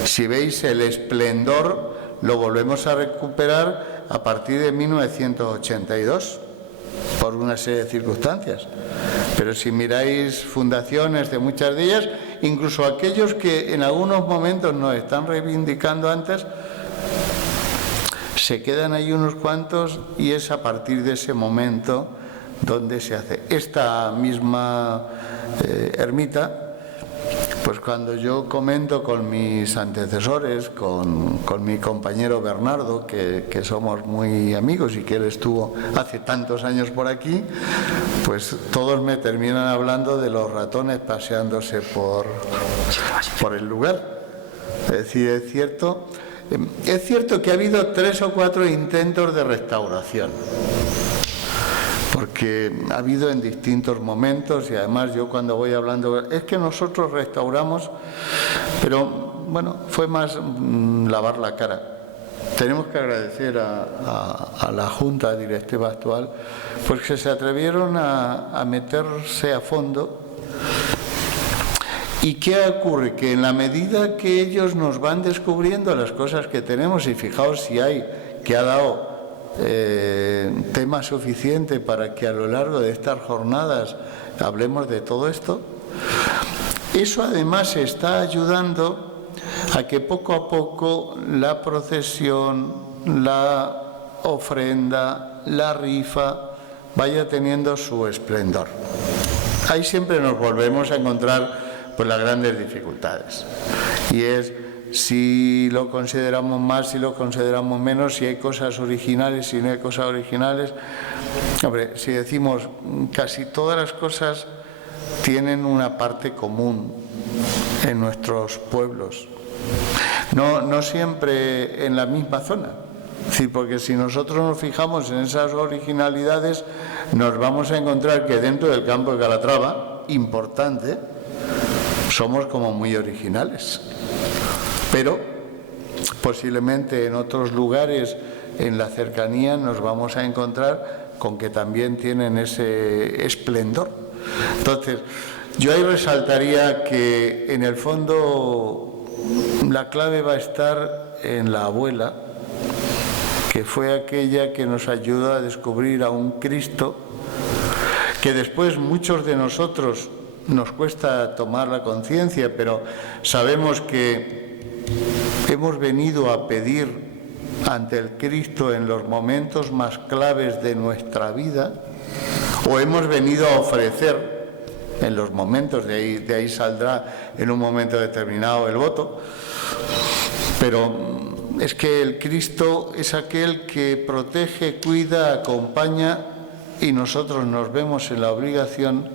Si veis el esplendor, lo volvemos a recuperar a partir de 1982, por una serie de circunstancias. Pero si miráis fundaciones de muchas de ellas, incluso aquellos que en algunos momentos nos están reivindicando antes, se quedan ahí unos cuantos y es a partir de ese momento donde se hace. Esta misma ermita, pues cuando yo comento con mis antecesores, con mi compañero Bernardo, que somos muy amigos y que él estuvo hace tantos años por aquí, pues todos me terminan hablando de los ratones paseándose por el lugar. Es decir, es cierto que ha habido 3 o 4 intentos de restauración, porque ha habido en distintos momentos, y además yo cuando voy hablando, es que nosotros restauramos, pero bueno, fue más lavar la cara. Tenemos que agradecer a la Junta Directiva actual, porque se atrevieron a meterse a fondo. ¿Y qué ocurre? Que en la medida que ellos nos van descubriendo las cosas que tenemos, y fijaos si hay que ha dado tema suficiente para que a lo largo de estas jornadas hablemos de todo esto, eso además está ayudando a que poco a poco la procesión, la ofrenda, la rifa vaya teniendo su esplendor. Ahí siempre nos volvemos a encontrar pues las grandes dificultades, y es si lo consideramos más, si lo consideramos menos, si hay cosas originales, si no hay cosas originales. Hombre, si decimos casi todas las cosas tienen una parte común en nuestros pueblos, no siempre en la misma zona. Es decir, porque si nosotros nos fijamos en esas originalidades, nos vamos a encontrar que dentro del campo de Calatrava, importante, somos como muy originales. Pero posiblemente en otros lugares en la cercanía nos vamos a encontrar con que también tienen ese esplendor. Entonces, yo ahí resaltaría que en el fondo la clave va a estar en la abuela, que fue aquella que nos ayudó a descubrir a un Cristo que después muchos de nosotros nos cuesta tomar la conciencia, pero sabemos que hemos venido a pedir ante el Cristo en los momentos más claves de nuestra vida, o hemos venido a ofrecer en los momentos, de ahí saldrá en un momento determinado el voto, pero es que el Cristo es aquel que protege, cuida, acompaña, y nosotros nos vemos en la obligación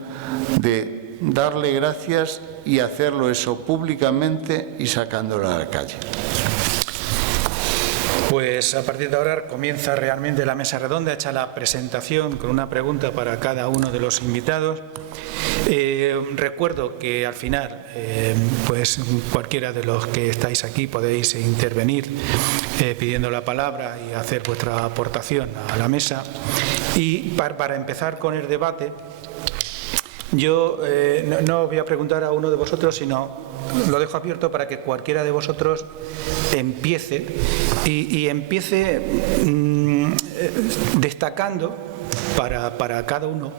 de darle gracias y hacerlo eso públicamente y sacándolo a la calle. Pues a partir de ahora comienza realmente la mesa redonda, hecha la presentación con una pregunta para cada uno de los invitados. Recuerdo que al final, pues cualquiera de los que estáis aquí podéis intervenir pidiendo la palabra y hacer vuestra aportación a la mesa. Y para empezar con el debate, yo no voy a preguntar a uno de vosotros, sino lo dejo abierto para que cualquiera de vosotros empiece y empiece destacando para cada uno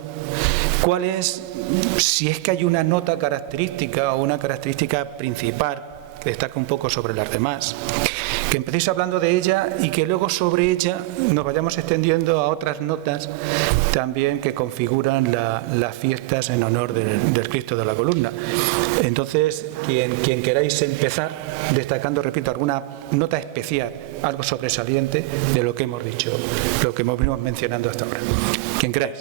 cuál es, si es que hay una nota característica o una característica principal que destaca un poco sobre las demás, que empecéis hablando de ella y que luego sobre ella nos vayamos extendiendo a otras notas también que configuran las fiestas en honor del Cristo de la Columna. Entonces, quien queráis empezar destacando, repito, alguna nota especial, algo sobresaliente de lo que hemos dicho, lo que hemos venido mencionando hasta ahora. ¿Quién queráis?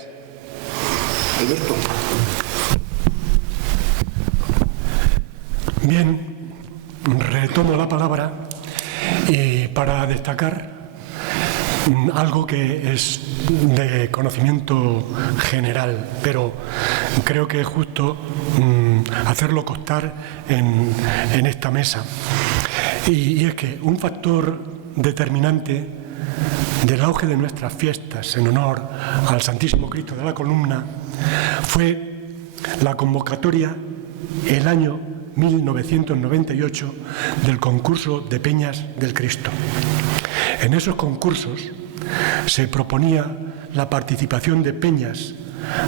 Alberto. Bien, retomo la palabra y para destacar algo que es de conocimiento general, pero creo que es justo hacerlo constar en esta mesa. Y es que un factor determinante del auge de nuestras fiestas en honor al Santísimo Cristo de la Columna fue la convocatoria el año 1998 del concurso de Peñas del Cristo. En esos concursos se proponía la participación de peñas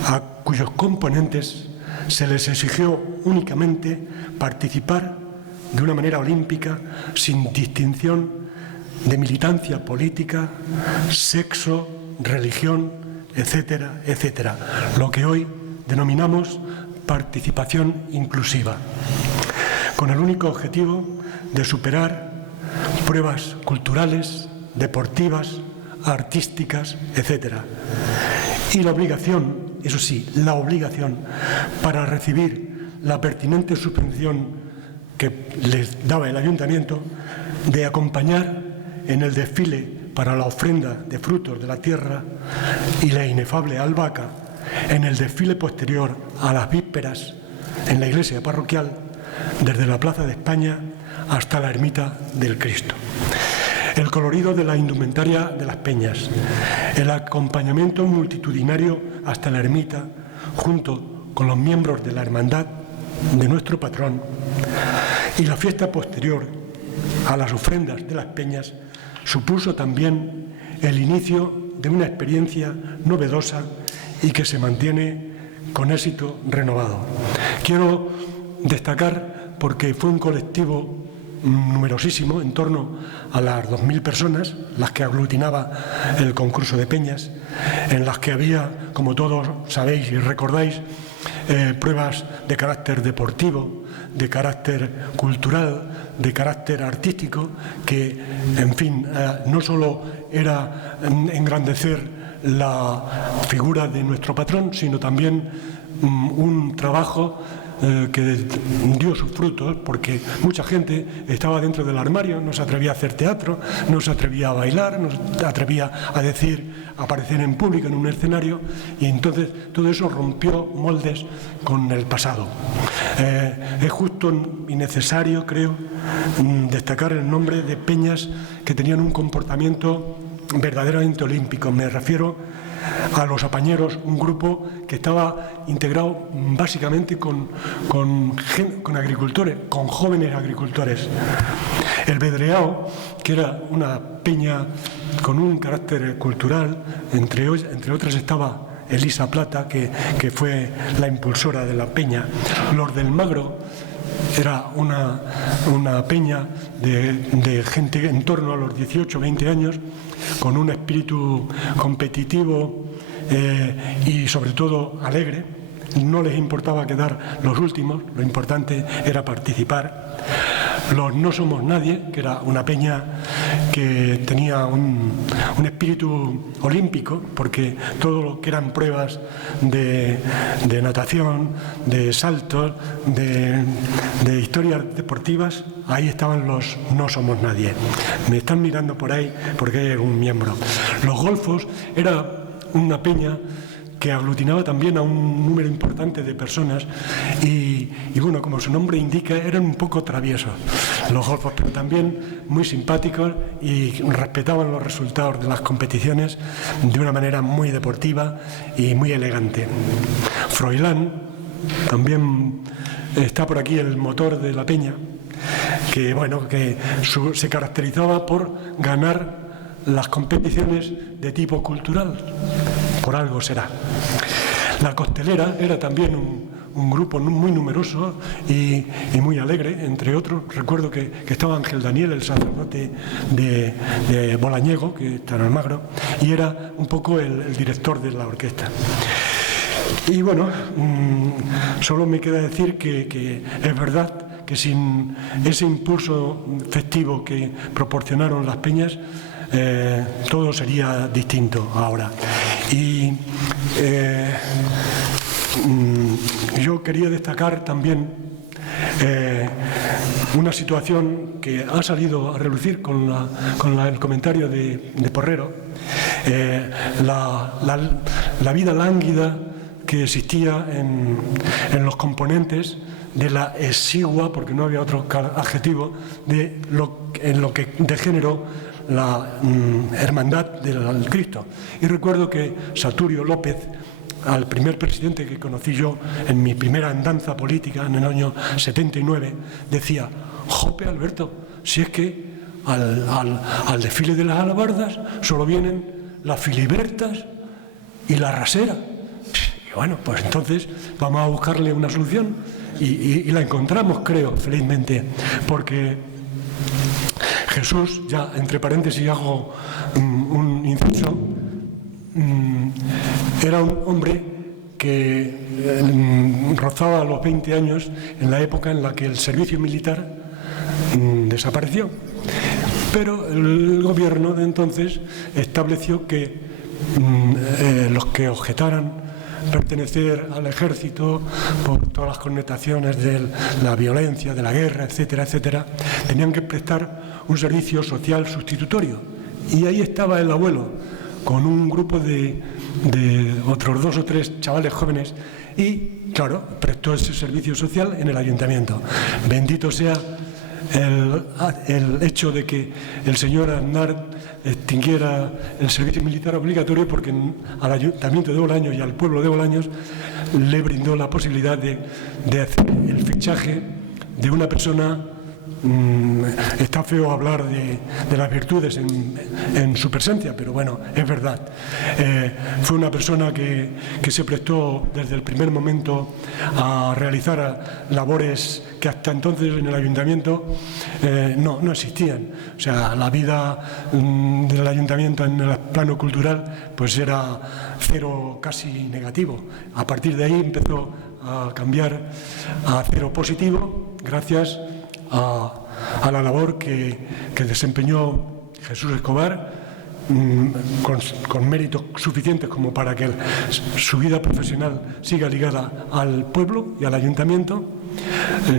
a cuyos componentes se les exigió únicamente participar de una manera olímpica sin distinción de militancia política, sexo, religión, etcétera, etcétera, lo que hoy denominamos participación inclusiva, con el único objetivo de superar pruebas culturales, deportivas, artísticas, etcétera. Y la obligación, eso sí, la obligación para recibir la pertinente subvención que les daba el ayuntamiento de acompañar en el desfile para la ofrenda de frutos de la tierra y la inefable albahaca, en el desfile posterior a las vísperas en la iglesia parroquial, desde la Plaza de España hasta la ermita del Cristo. El colorido de la indumentaria de las peñas, el acompañamiento multitudinario hasta la ermita, junto con los miembros de la hermandad de nuestro patrón, y la fiesta posterior a las ofrendas de las peñas supuso también el inicio de una experiencia novedosa y que se mantiene con éxito renovado. Quiero destacar porque fue un colectivo numerosísimo, en torno a las 2.000 personas, las que aglutinaba el concurso de peñas, en las que había, como todos sabéis y recordáis, pruebas de carácter deportivo, de carácter cultural, de carácter artístico, que, en fin, no solo era engrandecer la figura de nuestro patrón, sino también un trabajo que dio sus frutos, porque mucha gente estaba dentro del armario, no se atrevía a hacer teatro, no se atrevía a bailar, no se atrevía a aparecer en público en un escenario, y entonces todo eso rompió moldes con el pasado. Es justo y necesario, creo, destacar el nombre de peñas que tenían un comportamiento verdaderamente olímpico. Me refiero a los Apañeros, un grupo que estaba integrado básicamente con agricultores, con jóvenes agricultores. El Bedreao, que era una peña con un carácter cultural, entre otras estaba Elisa Plata, que fue la impulsora de la peña. Los del Magro era una peña de gente en torno a los 18 20 años, con un espíritu competitivo y sobre todo alegre. No les importaba quedar los últimos, lo importante era participar. Los No Somos Nadie, que era una peña que tenía un espíritu olímpico, porque todo lo que eran pruebas de natación, de saltos, de historias deportivas, ahí estaban los No Somos Nadie. Me están mirando por ahí porque hay algún miembro. Los Golfos era una peña que aglutinaba también a un número importante de personas y bueno, como su nombre indica, eran un poco traviesos los Golfos, pero también muy simpáticos y respetaban los resultados de las competiciones de una manera muy deportiva y muy elegante. Froilán, también está por aquí el motor de la peña, que bueno, se caracterizaba por ganar las competiciones de tipo cultural. Por algo será. La Costelera era también un grupo muy numeroso y muy alegre, entre otros. Recuerdo que estaba Ángel Daniel, el sacerdote de Bolañego, que está en Almagro, y era un poco el director de la orquesta. Y bueno, solo me queda decir que es verdad que sin ese impulso festivo que proporcionaron las peñas, todo sería distinto ahora. Y yo quería destacar también una situación que ha salido a relucir con el comentario de Porrero, la vida lánguida que existía en los componentes de la exigua, porque no había otro adjetivo, en lo que degeneró la hermandad del Cristo. Y recuerdo que Saturio López, al primer presidente que conocí yo en mi primera andanza política en el año 79, decía: jope, Alberto, si es que al desfile de las alabardas solo vienen las filibertas y la rasera. Y bueno, pues entonces vamos a buscarle una solución y la encontramos, creo, felizmente, porque Jesús, ya entre paréntesis hago un inciso, era un hombre que rozaba los 20 años en la época en la que el servicio militar desapareció. Pero el gobierno de entonces estableció que los que objetaran pertenecer al ejército por todas las connotaciones de la violencia, de la guerra, etcétera, etcétera, tenían que prestar un servicio social sustitutorio. Y ahí estaba el abuelo con un grupo de otros 2 o 3 chavales jóvenes y, claro, prestó ese servicio social en el ayuntamiento. Bendito sea el hecho de que el señor Aznar extinguiera el servicio militar obligatorio, porque al Ayuntamiento de Bolaños y al pueblo de Bolaños le brindó la posibilidad de hacer el fichaje de una persona. Está feo hablar de las virtudes en su presencia, pero bueno, es verdad. Fue una persona que se prestó desde el primer momento a realizar labores que hasta entonces en el ayuntamiento no existían. O sea, la vida del ayuntamiento en el plano cultural pues era cero, casi negativo. A partir de ahí empezó a cambiar a cero positivo, gracias a la labor que desempeñó Jesús Escobar con méritos suficientes como para que su vida profesional siga ligada al pueblo y al ayuntamiento.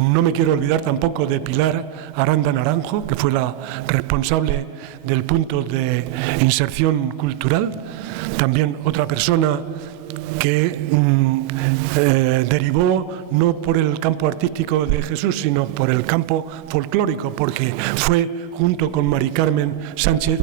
No me quiero olvidar tampoco de Pilar Aranda Naranjo, que fue la responsable del punto de inserción cultural, también otra persona que derivó no por el campo artístico de Jesús, sino por el campo folclórico, porque fue, junto con Mari Carmen Sánchez,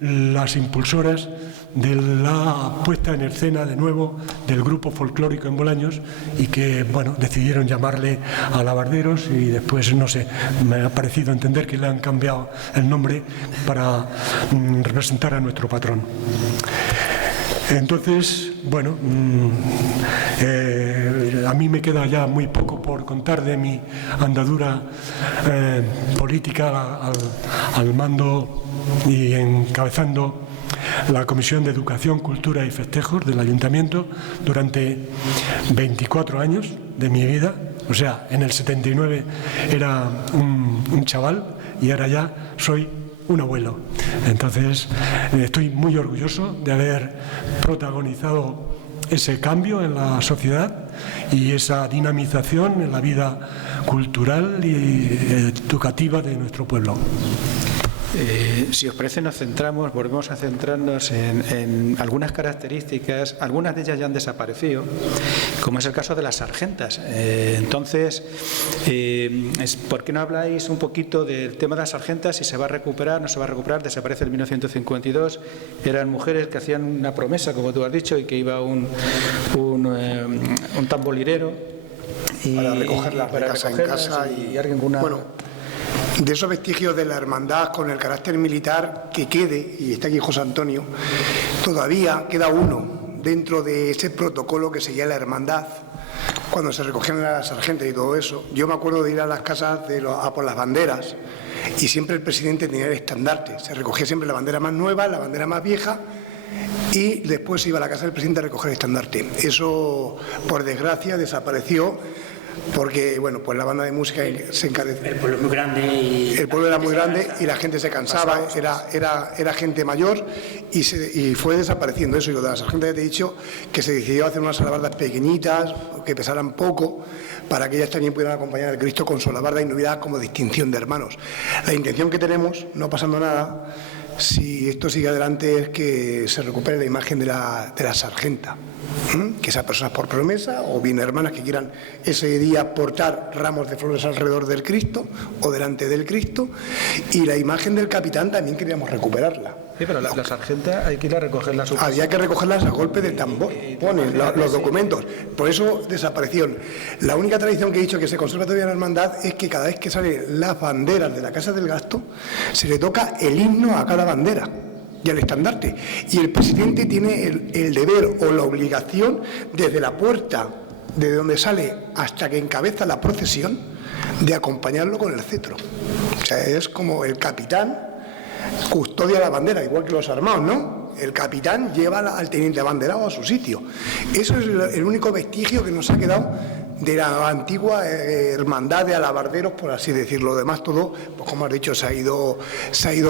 las impulsoras de la puesta en escena de nuevo del grupo folclórico en Bolaños, y que, bueno, decidieron llamarle Alabarderos, y después, no sé, me ha parecido entender que le han cambiado el nombre para representar a nuestro patrón. Entonces, bueno, a mí me queda ya muy poco por contar de mi andadura política al mando y encabezando la Comisión de Educación, Cultura y Festejos del Ayuntamiento durante 24 años de mi vida. O sea, en el 79 era un chaval y ahora ya soy un abuelo. Entonces, estoy muy orgulloso de haber protagonizado ese cambio en la sociedad y esa dinamización en la vida cultural y educativa de nuestro pueblo. Si os parece, volvemos a centrarnos en algunas características. Algunas de ellas ya han desaparecido, como es el caso de las sargentas. Entonces, ¿por qué no habláis un poquito del tema de las sargentas? Si se va a recuperar, no se va a recuperar. Desaparece en 1952. Eran mujeres que hacían una promesa, como tú has dicho, y que iba un tamborilero para recogerlas de casa en casa, y alguien con una... Bueno, de esos vestigios de la hermandad con el carácter militar que quede, y está aquí José Antonio, todavía queda uno dentro de ese protocolo que seguía la hermandad cuando se recogían las sargentas y todo eso. Yo me acuerdo de ir a las casas a por las banderas, y siempre el presidente tenía el estandarte. Se recogía siempre la bandera más nueva, la bandera más vieja, y después se iba a la casa del presidente a recoger el estandarte. Eso, por desgracia, desapareció. Porque, bueno, pues la banda de música se encareció. El pueblo es muy grande. El pueblo era muy grande y la gente se cansaba, era gente mayor, y fue desapareciendo eso. Y lo de las sargentas, ya te he dicho, que se decidió hacer unas alabardas pequeñitas, que pesaran poco, para que ellas también pudieran acompañar al Cristo con su alabarda y no hubiera como distinción de hermanos. La intención que tenemos, no pasando nada, si esto sigue adelante, es que se recupere la imagen de la sargenta. Que esas personas por promesa, o bien hermanas que quieran ese día portar ramos de flores alrededor del Cristo o delante del Cristo. Y la imagen del capitán también queríamos recuperarla. Sí, pero la sargenta hay que ir a recogerla a su casa. Había que recogerlas a golpe de tambor, ponen los documentos. Por eso desaparecieron. La única tradición que he dicho que se conserva todavía en la hermandad es que cada vez que salen las banderas de la Casa del Gasto, se le toca el himno a cada bandera y al estandarte. Y el presidente tiene el deber o la obligación, desde la puerta de donde sale hasta que encabeza la procesión, de acompañarlo con el cetro. O sea, es como el capitán custodia la bandera, igual que los armados, ¿no? El capitán lleva al teniente abanderado a su sitio. Eso es el único vestigio que nos ha quedado de la antigua hermandad de alabarderos, por así decirlo. Lo demás todo, pues como has dicho, se ha ido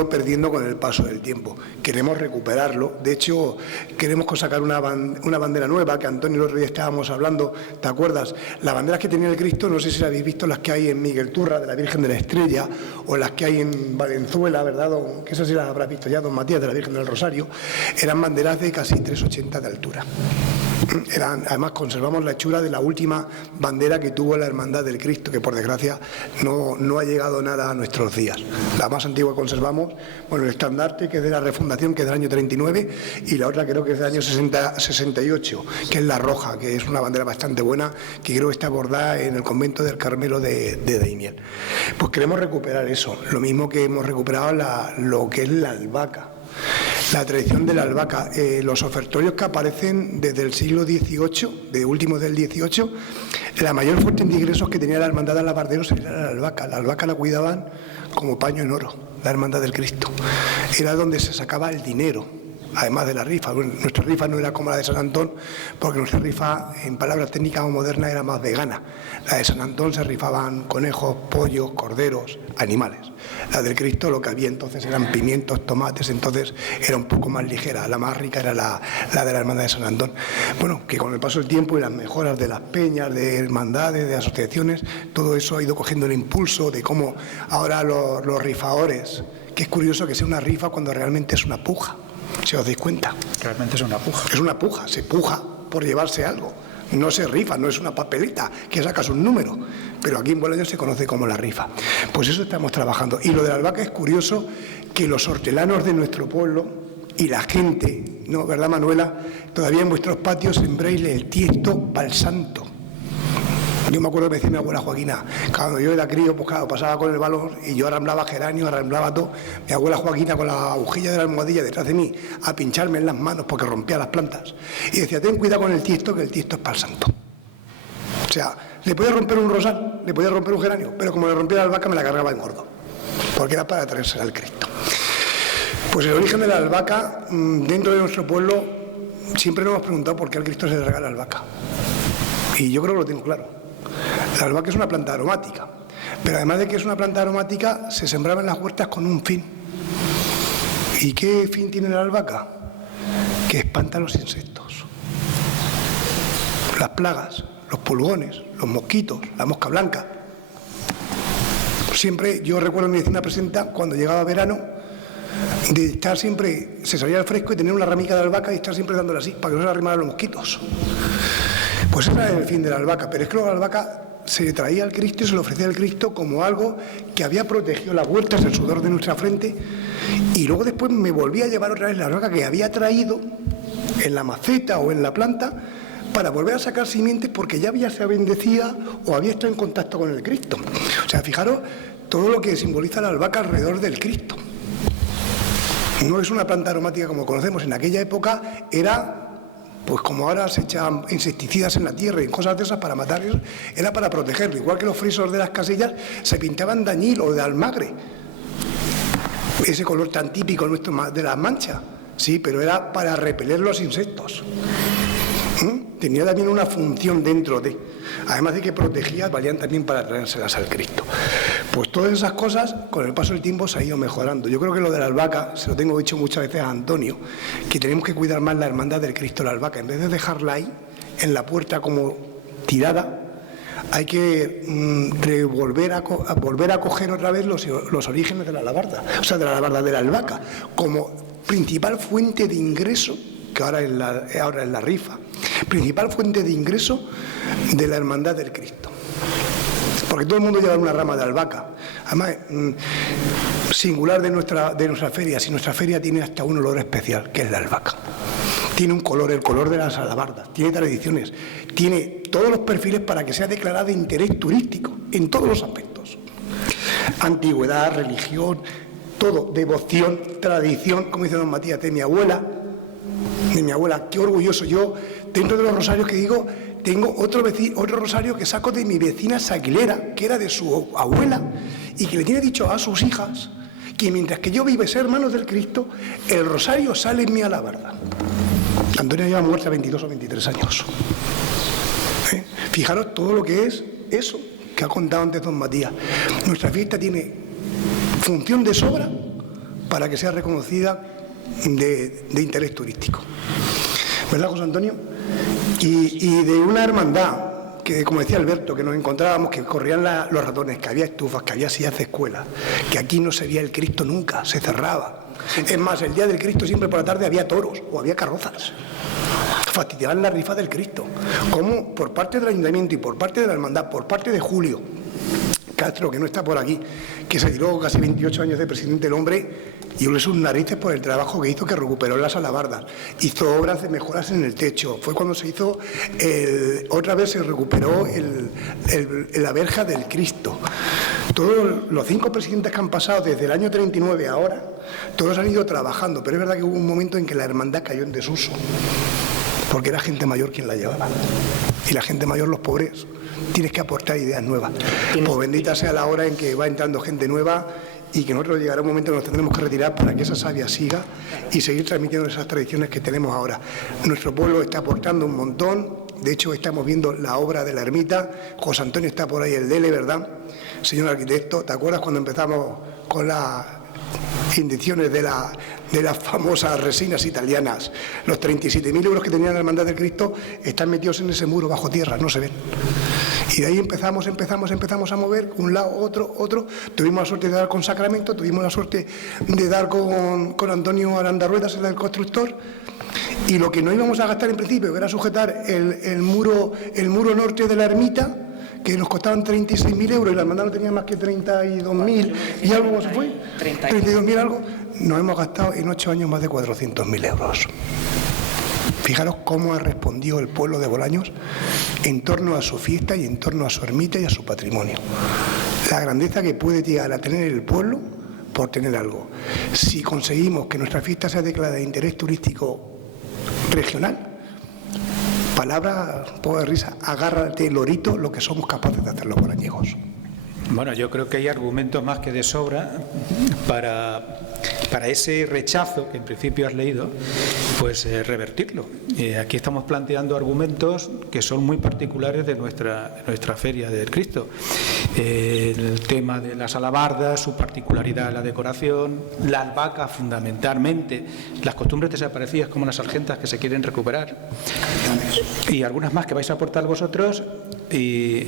perdiendo con el paso del tiempo. Queremos recuperarlo. De hecho, queremos sacar una bandera nueva, que Antonio el otro día estábamos hablando, ¿te acuerdas? Las banderas que tenía el Cristo, no sé si las habéis visto, las que hay en Miguel Turra, de la Virgen de la Estrella, o las que hay en Valenzuela, ¿verdad? Que esas sí las habrás visto ya, Don Matías, de la Virgen del Rosario. Eran banderas de casi 3,80 de altura. Además, conservamos la hechura de la última bandera que tuvo la Hermandad del Cristo, que por desgracia no ha llegado nada a nuestros días. La más antigua conservamos, bueno, el estandarte, que es de la refundación, que es del año 39, y la otra creo que es del año 68, que es la roja, que es una bandera bastante buena, que creo que está bordada en el convento del Carmelo de Daimiel. Pues queremos recuperar eso, lo mismo que hemos recuperado lo que es la albahaca. La tradición de la albahaca, los ofertorios que aparecen desde el siglo XVIII, de últimos del XVIII, la mayor fuente de ingresos que tenía la hermandad de alabarderos era la albahaca. La albahaca la cuidaban como paño en oro, la hermandad del Cristo. Era donde se sacaba el dinero además de la rifa. Nuestra rifa no era como la de San Antón, porque nuestra rifa, en palabras técnicas o modernas, era más vegana. La de San Antón se rifaban conejos, pollos, corderos, animales. La del Cristo lo que había entonces eran pimientos, tomates, entonces era un poco más ligera. La más rica era la de la Hermandad de San Antón. Bueno, que con el paso del tiempo y las mejoras de las peñas, de hermandades, de asociaciones, todo eso ha ido cogiendo el impulso de cómo ahora los rifadores, que es curioso que sea una rifa cuando realmente es una puja, si os dais cuenta. Realmente es una puja. Es una puja, se puja por llevarse algo. No se rifa, no es una papeleta que sacas un número, pero aquí en Bolaño se conoce como la rifa. Pues eso estamos trabajando. Y lo de la albahaca es curioso que los hortelanos de nuestro pueblo y la gente, ¿no? ¿Verdad, Manuela? Todavía en vuestros patios sembréis el tiesto para el santo. Yo me acuerdo que me decía mi abuela Joaquina, cuando yo era crío, pues claro, pasaba con el balón y yo arramblaba geranio, arramblaba todo. Mi abuela Joaquina con la agujilla de la almohadilla detrás de mí a pincharme en las manos porque rompía las plantas. Y decía, ten cuidado con el tiesto, que el tiesto es para el santo. O sea, le podía romper un rosal, le podía romper un geranio, pero como le rompía la albahaca me la cargaba en gordo, porque era para traerse al Cristo. Pues el origen de la albahaca, dentro de nuestro pueblo, siempre nos hemos preguntado por qué al Cristo se le regala albahaca. Y yo creo que lo tengo claro. La albahaca es una planta aromática, pero además de que es una planta aromática, se sembraba en las huertas con un fin. ¿Y qué fin tiene la albahaca? Que espanta los insectos, las plagas, los pulgones, los mosquitos, la mosca blanca. Siempre, yo recuerdo mi vecina presenta, cuando llegaba verano, de estar siempre, se salía al fresco y tener una ramica de albahaca y estar siempre dándole así, para que no se le arrimaran los mosquitos. Pues ese era el fin de la albahaca, pero es que luego la albahaca se le traía al Cristo y se le ofrecía al Cristo como algo que había protegido las huertas, el sudor de nuestra frente, y luego después me volví a llevar otra vez la albahaca que había traído en la maceta o en la planta para volver a sacar simientes porque ya se bendecía o había estado en contacto con el Cristo. O sea, fijaros todo lo que simboliza la albahaca alrededor del Cristo. No es una planta aromática como conocemos, en aquella época era... Pues como ahora se echan insecticidas en la tierra y cosas de esas para matar eso, era para protegerlo. Igual que los frisos de las casillas se pintaban de añil o de almagre. Ese color tan típico nuestro de las manchas. Sí, pero era para repeler los insectos. Tenía también una función dentro de. Además de que protegía, valían también para traérselas al Cristo. Pues todas esas cosas, con el paso del tiempo, se ha ido mejorando. Yo creo que lo de la albahaca, se lo tengo dicho muchas veces a Antonio, que tenemos que cuidar más la hermandad del Cristo de la albahaca. En vez de dejarla ahí, en la puerta como tirada, hay que volver a coger otra vez los orígenes de la alabarda, o sea, de la albahaca, como principal fuente de ingreso, que ahora es la rifa, principal fuente de ingreso de la hermandad del Cristo. Porque todo el mundo lleva una rama de albahaca. Además, singular de nuestra feria, si nuestra feria tiene hasta un olor especial, que es la albahaca. Tiene un color, el color de las alabardas, tiene tradiciones, tiene todos los perfiles para que sea declarada de interés turístico, en todos los aspectos. Antigüedad, religión, todo, devoción, tradición, como dice don Matías, de mi abuela, qué orgulloso yo, dentro de los rosarios que digo, tengo otro rosario que saco de mi vecina Saquilera, que era de su abuela, y que le tiene dicho a sus hijas que mientras que yo vive ser hermanos del Cristo, el rosario sale en mi alabarda. Antonia lleva muerta 22 o 23 años. Fijaros todo lo que es eso que ha contado antes don Matías. Nuestra fiesta tiene función de sobra para que sea reconocida de interés turístico. ¿Verdad, José Antonio? Y de una hermandad que, como decía Alberto, que nos encontrábamos, que corrían los ratones, que había estufas, que había sillas de escuela, que aquí no se veía el Cristo nunca, se cerraba. Es más, el día del Cristo siempre por la tarde había toros o había carrozas. Fastidiaban la rifa del Cristo. Como por parte del ayuntamiento y por parte de la hermandad, por parte de Julio Castro, que no está por aquí, que se tiró casi 28 años de presidente el hombre, y yo le sus narices por el trabajo que hizo, que recuperó las alabardas, hizo obras de mejoras en el techo, fue cuando se hizo, otra vez se recuperó la verja del Cristo. Todos los 5 presidentes que han pasado desde el año 39 a ahora, todos han ido trabajando, pero es verdad que hubo un momento en que la hermandad cayó en desuso, porque era gente mayor quien la llevaba, y la gente mayor, los pobres, tienes que aportar ideas nuevas. Pues bendita sea la hora en que va entrando gente nueva y que nosotros llegará un momento en que nos tendremos que retirar para que esa savia siga y seguir transmitiendo esas tradiciones que tenemos ahora. Nuestro pueblo está aportando un montón, de hecho estamos viendo la obra de la ermita, José Antonio está por ahí, el Dele, ¿verdad? Señor arquitecto, ¿te acuerdas cuando empezamos con las indicaciones de las famosas resinas italianas? Los 37.000 euros que tenía la Hermandad del Cristo están metidos en ese muro bajo tierra, no se ven. Y de ahí empezamos a mover un lado, otro. Tuvimos la suerte de dar con Sacramento, tuvimos la suerte de dar con Antonio Aranda Ruedas, el constructor. Y lo que no íbamos a gastar en principio, que era sujetar el muro norte de la ermita, que nos costaban 36.000 euros y la hermandad no tenía más que 32.000 y algo, ¿cómo se fue? 32.000 algo. Nos hemos gastado en 8 años más de 400.000 euros. Fijaros cómo ha respondido el pueblo de Bolaños en torno a su fiesta y en torno a su ermita y a su patrimonio. La grandeza que puede llegar a tener el pueblo por tener algo. Si conseguimos que nuestra fiesta sea declarada de interés turístico regional, palabra, un poco de risa, agárrate lorito lo que somos capaces de hacer los bolañegos. Bueno, yo creo que hay argumentos más que de sobra para ese rechazo que en principio has leído, pues revertirlo. Aquí estamos planteando argumentos que son muy particulares de nuestra Feria del Cristo. El tema de las alabardas, su particularidad en la decoración, la albahaca fundamentalmente, las costumbres desaparecidas como las argentas que se quieren recuperar y algunas más que vais a aportar vosotros. Y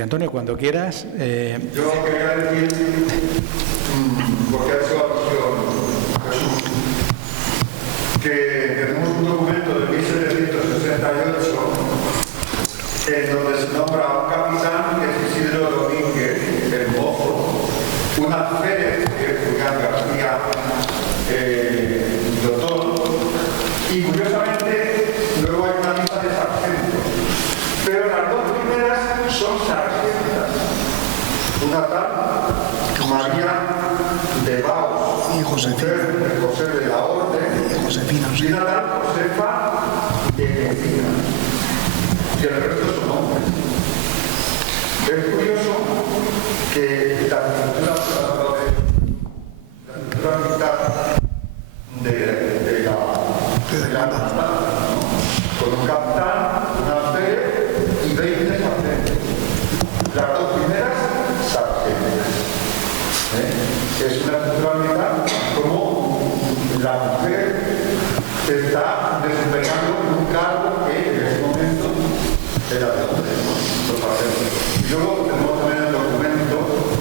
Antonio, cuando quieras. Yo quería decir, porque ha sido alusión, Jesús, que tenemos un documento de 1768 en donde se nombra a un capitán que es Isidro Domínguez, el mozo, un alférez que es Julián García Doctor, y curiosamente luego hay una lista de sargentos, pero las dos primeras son sargentas. Una tal María de Baos, y Josefina José de la Orden, y una tal Josefa de Medina, y el resto son hombres. Es curioso que la cultura militar de la hermandad, ¿no? Con un capitán, un alférez y 20 sargentos. Las dos primeras sargentas. Es una cultura militar como la mujer está desempeñando un cargo que en ese momento era de hombre, ¿no? Los sargentos. Y luego tenemos también el documento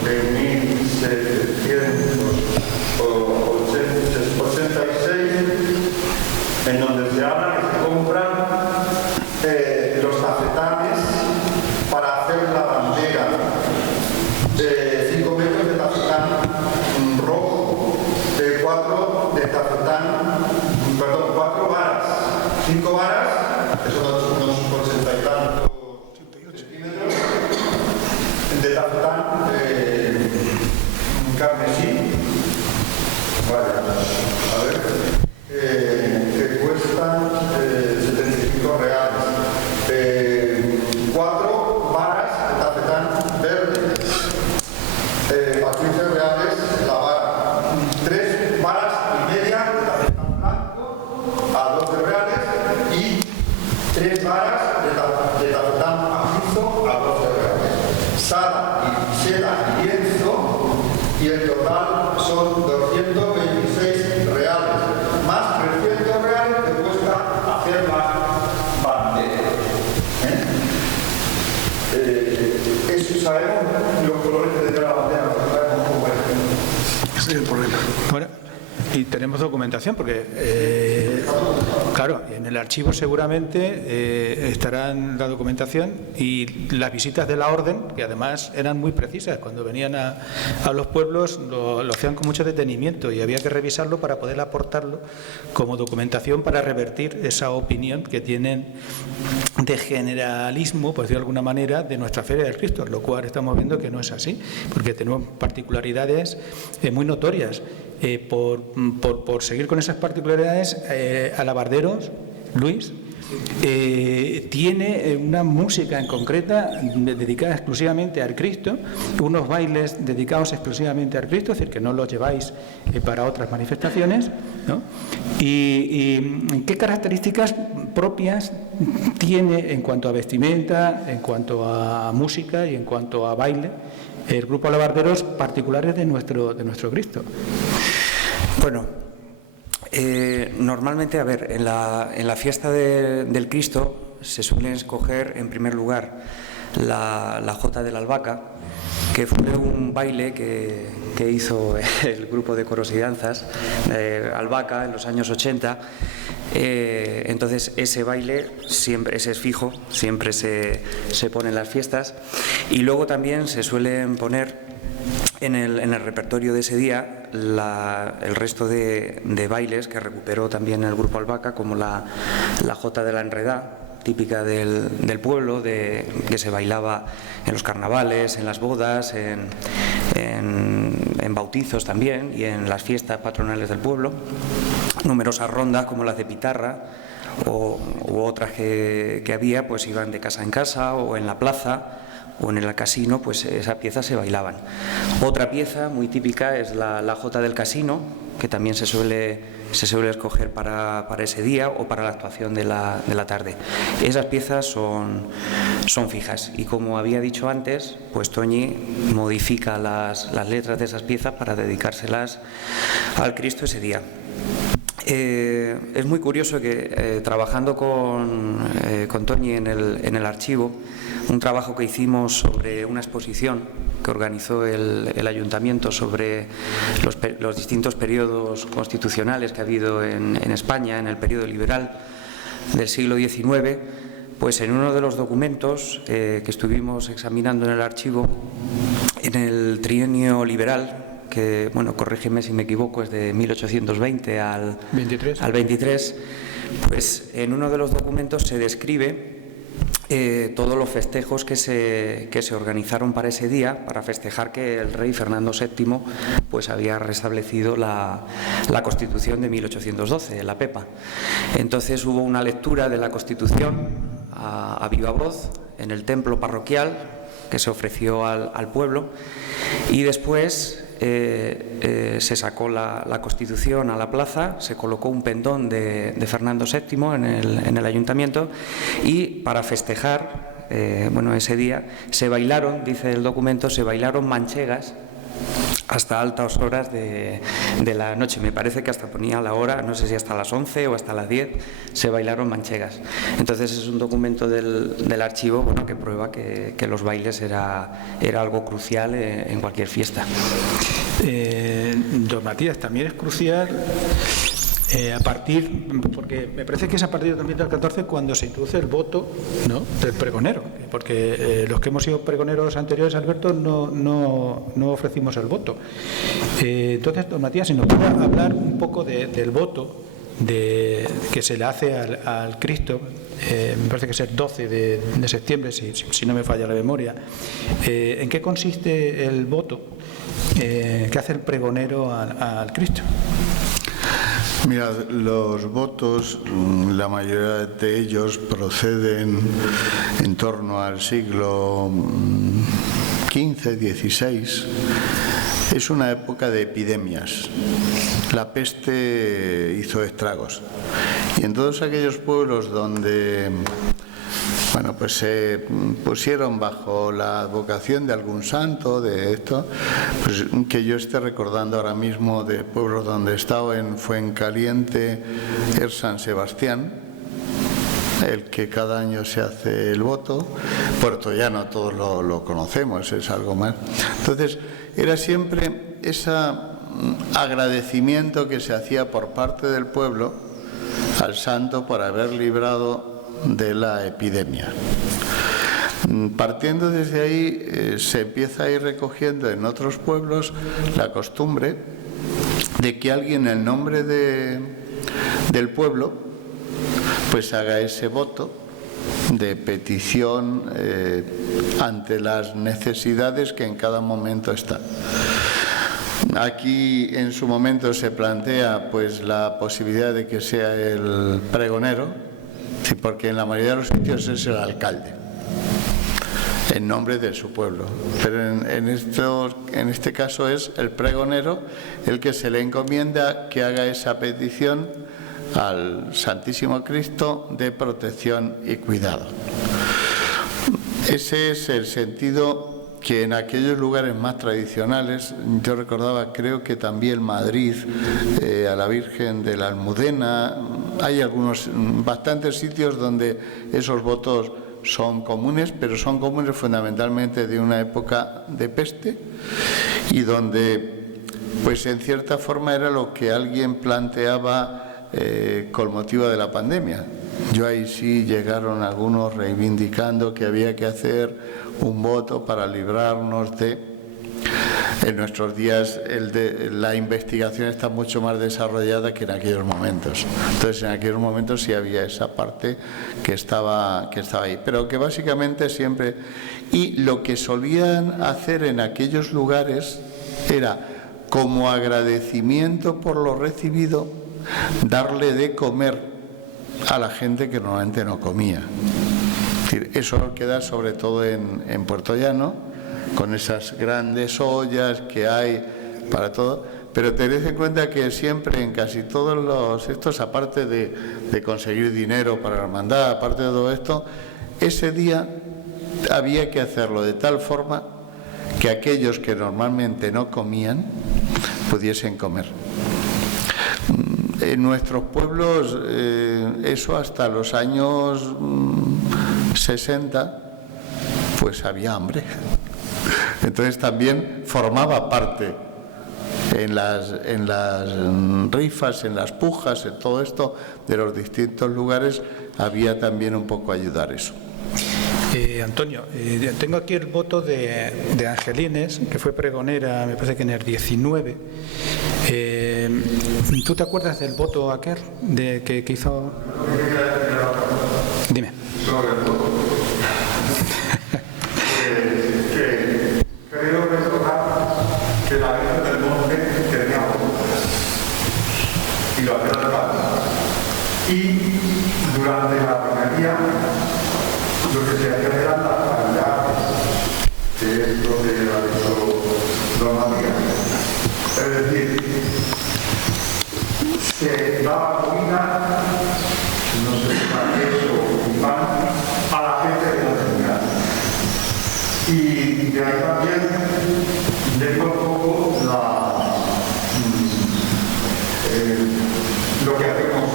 de 1786 en donde se habla que se compran los tafetanes para hacer la bandera, 5 metros de tafetán rojo, 4 de tafetán, perdón, 4 varas, 5 varas, que son unos 80 y tantos centímetros, de tafetán carmesí, vaya, a ver, que cuestan 75 reales. 4 varas de tafetán verde, a 15 reales la vara. 3 varas y media de tafetán blanco a 12 reales y 3 varas de tafetán macizo a 12 reales. Seda y lienzo, y el total son 226 reales, más 300 reales que cuesta hacer la bandera. Eso sabemos los colores que tendrá la bandera, no sabemos cómo es. Ese es el problema. Bueno, y tenemos documentación porque, claro, en el archivo seguramente estarán la documentación y las visitas de la orden, que además eran muy precisas. Cuando venían a los pueblos lo hacían con mucho detenimiento y había que revisarlo para poder aportarlo como documentación para revertir esa opinión que tienen de generalismo, por decirlo de alguna manera, de nuestra Feria del Cristo, lo cual estamos viendo que no es así, porque tenemos particularidades muy notorias. Por seguir con esas particularidades, alabarderos, Luis, tiene una música en concreta dedicada exclusivamente al Cristo, unos bailes dedicados exclusivamente al Cristo, es decir, que no los lleváis para otras manifestaciones, ¿no? Y ¿qué características propias tiene en cuanto a vestimenta, en cuanto a música y en cuanto a baile el grupo Alabarderos particulares de nuestro Cristo? Bueno, normalmente, a ver, en la fiesta del Cristo se suele escoger en primer lugar la Jota de la Albahaca, que fue un baile que hizo el grupo de coros y danzas Albahaca en los años 80. Entonces ese baile siempre, ese es fijo, siempre se pone en las fiestas, y luego también se suelen poner en el repertorio de ese día el resto de bailes que recuperó también el grupo Albahaca, como la Jota de la Enredá, típica del pueblo, que se bailaba en los carnavales, en las bodas, en bautizos también y en las fiestas patronales del pueblo. Numerosas rondas como las de Pitarra u otras que había, pues iban de casa en casa o en la plaza o en el casino, pues esas piezas se bailaban. Otra pieza muy típica es la Jota del Casino, que también se suele escoger para ese día o para la actuación de la tarde. Esas piezas son fijas, y como había dicho antes, pues Toñi modifica las letras de esas piezas para dedicárselas al Cristo ese día. Es muy curioso que trabajando con Toñi en el archivo, un trabajo que hicimos sobre una exposición que organizó el ayuntamiento sobre los distintos periodos constitucionales que ha habido en España en el periodo liberal del siglo XIX, pues en uno de los documentos que estuvimos examinando en el archivo, en el trienio liberal, que, bueno, corrígeme si me equivoco, es de 1820 al 23, pues en uno de los documentos se describe todos los festejos que se organizaron para ese día, para festejar que el rey Fernando VII pues había restablecido la Constitución de 1812, la PEPA. Entonces hubo una lectura de la Constitución a viva voz en el templo parroquial que se ofreció al pueblo, y después se sacó la Constitución a la plaza, se colocó un pendón de Fernando VII en el ayuntamiento, y para festejar ese día se bailaron, dice el documento, se bailaron manchegas hasta altas horas de la noche. Me parece que hasta ponía la hora, no sé si hasta las 11 o hasta las 10, se bailaron manchegas. Entonces es un documento del archivo, bueno, que prueba que los bailes era algo crucial en cualquier fiesta. Don Matías, también es crucial porque me parece que es a partir del 2014 cuando se introduce el voto, ¿no?, del pregonero, porque los que hemos sido pregoneros anteriores, Alberto, no ofrecimos el voto. Entonces, don Matías, si nos puede hablar un poco del voto que se le hace al Cristo, me parece que es el 12 de septiembre, si no me falla la memoria. ¿En qué consiste el voto que hace el pregonero al Cristo? Mira, los votos, la mayoría de ellos proceden en torno al siglo XV, XVI. Es una época de epidemias. La peste hizo estragos. Y en todos aquellos pueblos donde pues se pusieron bajo la advocación de algún santo, de esto, pues que yo esté recordando ahora mismo de pueblos donde he estado, en Fuencaliente, San Sebastián, el que cada año se hace el voto. Puerto Llano todos lo conocemos, es algo más. Entonces era siempre ese agradecimiento que se hacía por parte del pueblo al santo por haber librado de la epidemia. Partiendo desde ahí, se empieza a ir recogiendo en otros pueblos la costumbre de que alguien en nombre del pueblo pues haga ese voto de petición ante las necesidades que en cada momento están. Aquí en su momento se plantea pues la posibilidad de que sea el pregonero, Sí, porque en la mayoría de los sitios es el alcalde, en nombre de su pueblo. Pero en este caso es el pregonero el que se le encomienda que haga esa petición al Santísimo Cristo de protección y cuidado. Ese es el sentido que en aquellos lugares más tradicionales, yo recordaba, creo que también Madrid, a la Virgen de la Almudena, hay bastantes sitios donde esos votos son comunes, pero son comunes fundamentalmente de una época de peste y donde, pues en cierta forma era lo que alguien planteaba con motivo de la pandemia. Yo ahí sí llegaron algunos reivindicando que había que hacer un voto para librarnos de... En nuestros días la investigación está mucho más desarrollada que en aquellos momentos. Entonces en aquellos momentos sí había esa parte que estaba ahí. Pero que básicamente siempre... Y lo que solían hacer en aquellos lugares era, como agradecimiento por lo recibido, darle de comer a la gente que normalmente no comía. Es decir, eso queda sobre todo en Puerto Llano, con esas grandes ollas que hay para todo, pero tened en cuenta que siempre en casi todos estos, aparte de conseguir dinero para la hermandad, aparte de todo esto, ese día había que hacerlo de tal forma que aquellos que normalmente no comían pudiesen comer. En nuestros pueblos, eso hasta los años 60, pues había hambre. Entonces también formaba parte en las rifas, en las pujas, en todo esto de los distintos lugares, había también un poco ayudar eso. Antonio, tengo aquí el voto de Angelines, que fue pregonera, me parece que en el 19. ¿Tú te acuerdas del voto aquel que hizo? Dime. Sobre el voto. Creo recordar que la Virgen del Monte tenía voto y lo hacía de paz. Y durante la romería lo que se hacía eran las caridades, que es lo que ha dicho don Matías. Es decir, se daba comida, no sé si era queso o pan, a la gente que no tenía. Y de ahí también dejo un poco lo que hacemos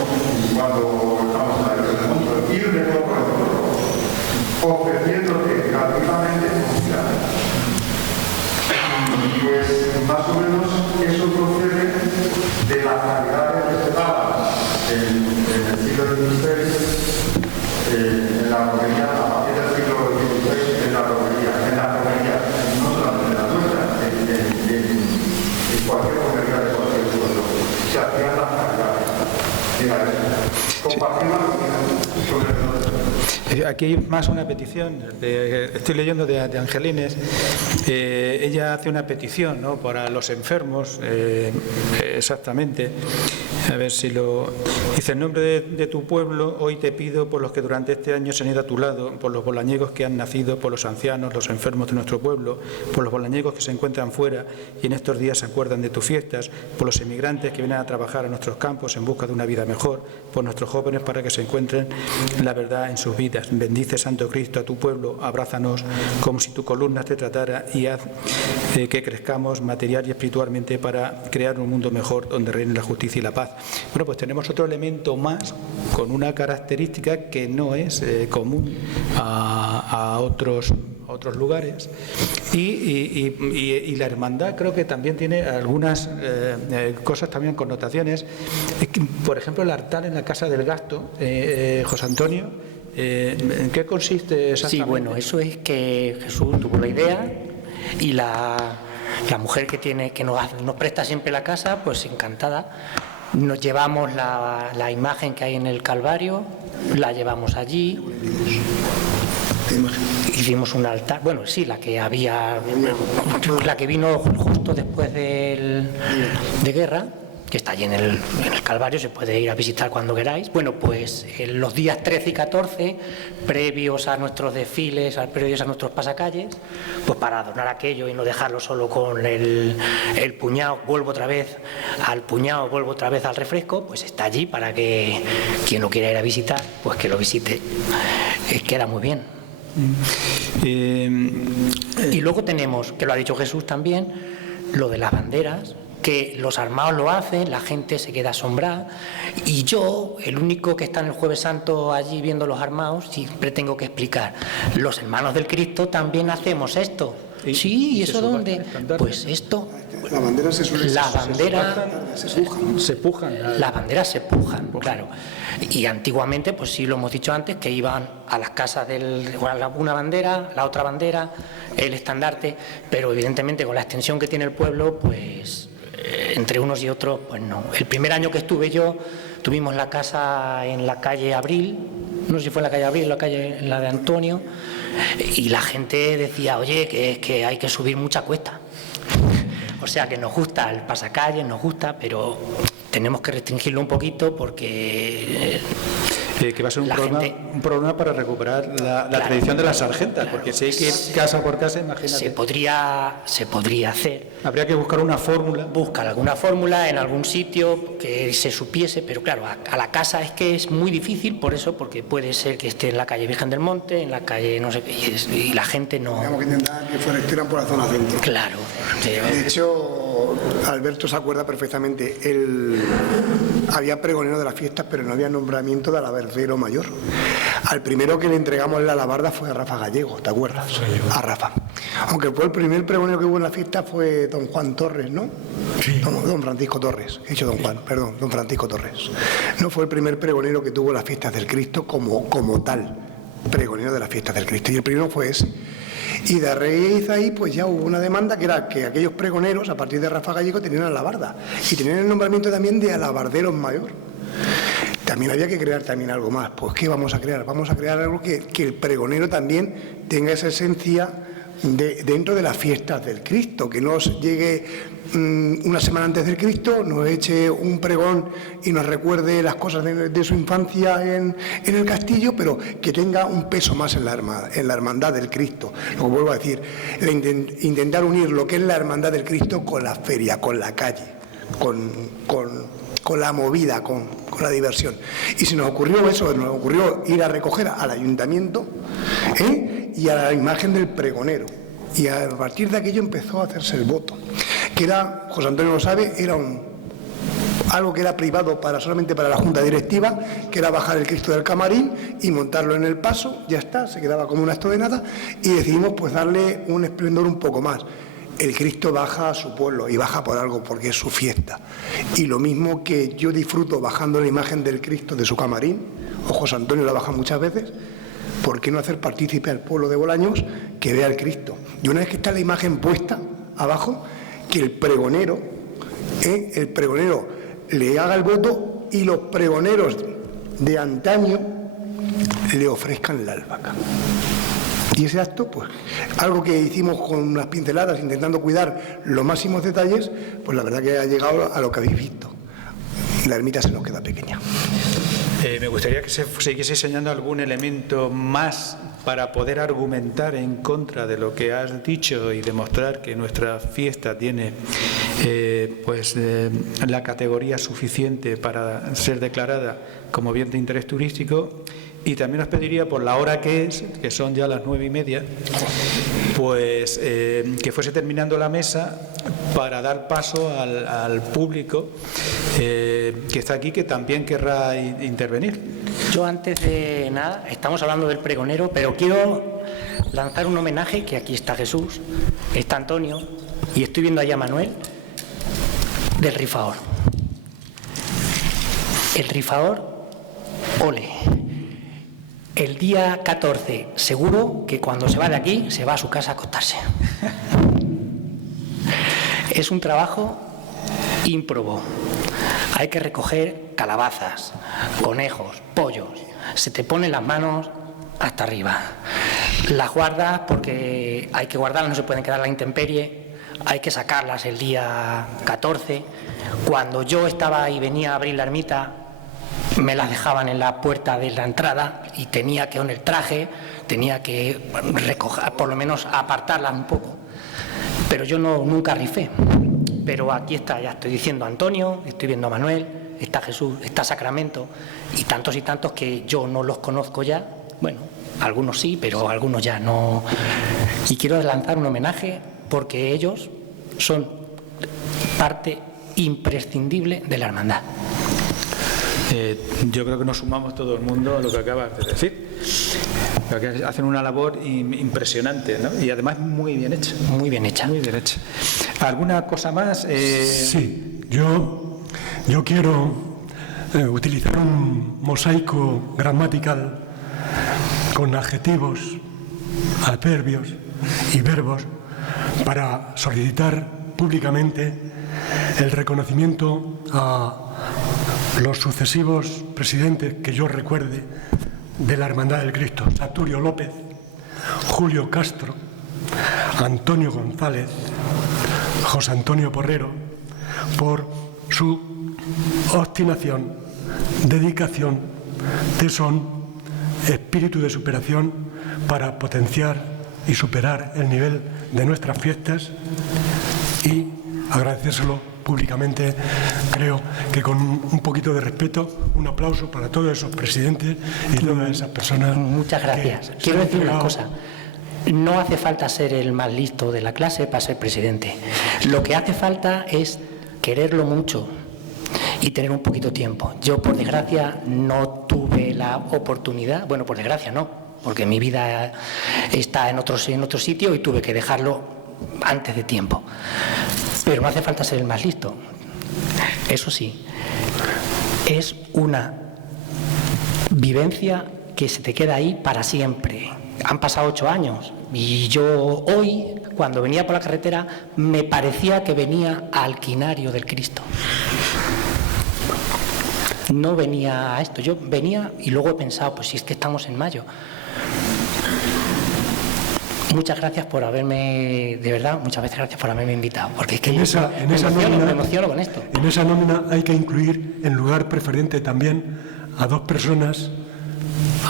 cuando estamos en la Virgen del Monte, ir de poco en poco, ofreciéndote gratuitamente comida. Pues más o menos eso procede de las caridades que se daban en el siglo XVI, en la romería, a partir del siglo XVI, en la romería, no solamente en la nuestra, en cualquier romería de cualquier pueblo, se hacían las caridades. Mira eso, compartir la comida sobre el norte. Aquí hay más una petición, estoy leyendo de Angelines. Ella hace una petición, ¿no?, para los enfermos, exactamente. A ver si lo... Dice: en nombre de tu pueblo, hoy te pido por los que durante este año se han ido a tu lado, por los bolañegos que han nacido, por los ancianos, los enfermos de nuestro pueblo, por los bolañegos que se encuentran fuera y en estos días se acuerdan de tus fiestas, por los emigrantes que vienen a trabajar a nuestros campos en busca de una vida mejor, por nuestros jóvenes para que se encuentren la verdad en sus vidas. Bendice, Santo Cristo, a tu pueblo, abrázanos como si tu columna te tratara y haz que crezcamos material y espiritualmente para crear un mundo mejor donde reine la justicia y la paz. Bueno, pues tenemos otro elemento más con una característica que no es común a otros lugares y la hermandad creo que también tiene algunas cosas, también connotaciones. Por ejemplo, el altar en la Casa del Gasto, José Antonio, ¿en qué consiste exactamente? Sí, bueno, eso es que Jesús tuvo la idea y la mujer que nos presta siempre la casa, pues encantada. Nos llevamos la imagen que hay en el Calvario, la llevamos allí. Hicimos un altar, bueno, sí, la que vino justo después de guerra, que está allí en el Calvario, se puede ir a visitar cuando queráis. Bueno, pues en los días 13 y 14, previos a nuestros desfiles, previos a nuestros pasacalles, pues para adornar aquello y no dejarlo solo con el puñado, vuelvo otra vez al refresco, pues está allí para que quien lo quiera ir a visitar, pues que lo visite. Queda muy bien. Y luego tenemos, que lo ha dicho Jesús también, lo de las banderas, que los armados lo hacen, la gente se queda asombrada, y yo, el único que está en el Jueves Santo allí viendo los armados, siempre tengo que explicar, los hermanos del Cristo también hacemos esto. Sí, ¿y eso dónde? Pues esto. La bandera se suele... La bandera... Se pujan. Las banderas se pujan, claro. Y antiguamente, pues sí lo hemos dicho antes, que iban a las casas una bandera, la otra bandera, el estandarte, pero evidentemente con la extensión que tiene el pueblo, pues entre unos y otros, pues no. El primer año que estuve yo, tuvimos la casa en la calle Abril, no sé si fue en la calle Abril, en la de Antonio, y la gente decía, oye, que hay que subir mucha cuesta. O sea que nos gusta el pasacalles, nos gusta, pero tenemos que restringirlo un poquito porque... que va a ser un problema para recuperar la tradición de las sargentas, porque si hay que ir casa por casa, imagínate. Se podría hacer. Habría que buscar una fórmula. Buscar alguna fórmula en algún sitio que se supiese, pero claro, a la casa es que es muy difícil, por eso, porque puede ser que esté en la calle Virgen del Monte, en la calle no sé qué, y la gente no... Tenemos que intentar que fuera por la zona centro. Claro. De hecho, Alberto se acuerda perfectamente, había pregonero de las fiestas, pero no había nombramiento de alabardero mayor. Al primero que le entregamos la alabarda fue a Rafa Gallego, ¿te acuerdas? A Rafa. Aunque fue el primer pregonero que hubo en la fiesta fue don Juan Torres, ¿no? Sí. Don Francisco Torres, he dicho don Juan, perdón, don Francisco Torres. No fue el primer pregonero que tuvo las fiestas del Cristo como tal, pregonero de las fiestas del Cristo, y el primero fue ese. Y de raíz ahí pues ya hubo una demanda que era que aquellos pregoneros a partir de Rafa Gallego tenían alabarda y tenían el nombramiento también de alabarderos mayor. También había que crear también algo más. Pues ¿qué vamos a crear? Vamos a crear algo que el pregonero también tenga esa esencia dentro de las fiestas del Cristo, que nos llegue una semana antes del Cristo, nos eche un pregón y nos recuerde las cosas de su infancia en el castillo, pero que tenga un peso más en la hermandad del Cristo. Lo vuelvo a decir, intentar unir lo que es la hermandad del Cristo con la feria, con la calle, con la movida, con la diversión. Y se nos ocurrió eso, nos ocurrió ir a recoger al ayuntamiento y a la imagen del pregonero. Y a partir de aquello empezó a hacerse el voto, que era, José Antonio lo sabe, era algo que era privado solamente para la Junta Directiva, que era bajar el Cristo del camarín y montarlo en el paso, ya está, se quedaba como un acto de nada, y decidimos pues darle un esplendor un poco más. El Cristo baja a su pueblo y baja por algo, porque es su fiesta. Y lo mismo que yo disfruto bajando la imagen del Cristo de su camarín, o José Antonio la baja muchas veces, ¿por qué no hacer partícipe al pueblo de Bolaños que vea el Cristo? Y una vez que está la imagen puesta abajo, que el pregonero le haga el voto y los pregoneros de antaño le ofrezcan la albahaca. Y ese acto, pues, algo que hicimos con unas pinceladas, intentando cuidar los máximos detalles, pues la verdad que ha llegado a lo que habéis visto. La ermita se nos queda pequeña. Me gustaría que se siguiese enseñando algún elemento más para poder argumentar en contra de lo que has dicho y demostrar que nuestra fiesta tiene la categoría suficiente para ser declarada como bien de interés turístico. Y también os pediría, por la hora que es, que son ya las 9:30, pues que fuese terminando la mesa para dar paso al público que está aquí, que también querrá intervenir. Yo antes de nada, estamos hablando del pregonero, pero quiero lanzar un homenaje, que aquí está Jesús, está Antonio, y estoy viendo allá a Manuel, del rifador. El rifador, ole. El día 14, seguro que cuando se va de aquí, se va a su casa a acostarse. Es un trabajo ímprobo. Hay que recoger calabazas, conejos, pollos. Se te ponen las manos hasta arriba. Las guardas porque hay que guardarlas, no se pueden quedar a la intemperie. hay que sacarlas el día 14. Cuando yo estaba y venía a abrir la ermita, me las dejaban en la puerta de la entrada y tenía que, con el traje, tenía que recoger, por lo menos apartarlas un poco. Pero yo nunca rifé. Pero aquí está, ya estoy diciendo Antonio, estoy viendo a Manuel, está Jesús, está Sacramento y tantos que yo no los conozco ya. Bueno, algunos sí, pero algunos ya no. Y quiero lanzar un homenaje porque ellos son parte imprescindible de la hermandad. Yo creo que nos sumamos todo el mundo a lo que acabas de decir. Porque hacen una labor impresionante, ¿no? Y además muy bien hecha. Muy bien hecha. Muy bien hecha. ¿Alguna cosa más? Sí, yo quiero utilizar un mosaico gramatical con adjetivos, adverbios y verbos para solicitar públicamente el reconocimiento a los sucesivos presidentes que yo recuerde de la Hermandad del Cristo: Saturio López, Julio Castro, Antonio González, José Antonio Porrero, por su obstinación, dedicación, tesón, espíritu de superación para potenciar y superar el nivel de nuestras fiestas, y agradecérselo públicamente. Creo que con un poquito de respeto, un aplauso para todos esos presidentes y todas esas personas. Muchas gracias. Quiero decir una cosa. No hace falta ser el más listo de la clase para ser presidente. Lo que hace falta es quererlo mucho y tener un poquito de tiempo. Yo, por desgracia, no tuve la oportunidad. Bueno, por desgracia no, porque mi vida está en otro sitio y tuve que dejarlo antes de tiempo. Pero no hace falta ser el más listo. Eso sí, es una vivencia que se te queda ahí para siempre. Han pasado 8 años y yo hoy, cuando venía por la carretera, me parecía que venía al quinario del Cristo. No venía a esto, yo venía y luego he pensado, pues si es que estamos en mayo. Muchas gracias por haberme, de verdad, muchas veces gracias por haberme invitado, porque es que me emociono con esto. En esa nómina hay que incluir en lugar preferente también a 2 personas: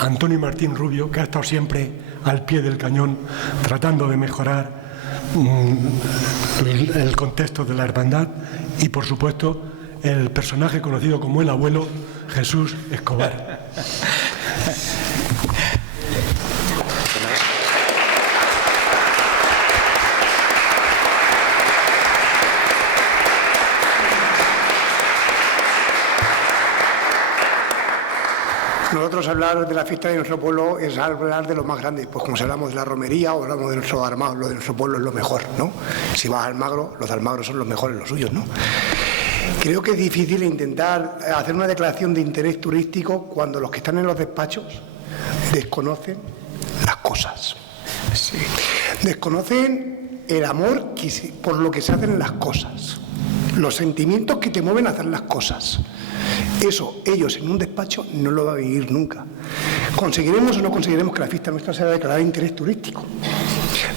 a Antonio Martín Rubio, que ha estado siempre al pie del cañón tratando de mejorar el contexto de la hermandad, y por supuesto el personaje conocido como el abuelo, Jesús Escobar. Nosotros hablar de la fiesta de nuestro pueblo es hablar de lo más grande, pues como si hablamos de la romería o hablamos de nuestro Almagro, lo de nuestro pueblo es lo mejor, ¿no? Si vas a Almagro, los de Almagro son los mejores, los suyos, ¿no? Creo que es difícil intentar hacer una declaración de interés turístico cuando los que están en los despachos desconocen las cosas. Sí. Desconocen el amor por lo que se hacen las cosas, los sentimientos que te mueven a hacer las cosas. Eso ellos en un despacho no lo van a vivir nunca. Conseguiremos o no conseguiremos que la fiesta nuestra sea declarada de interés turístico.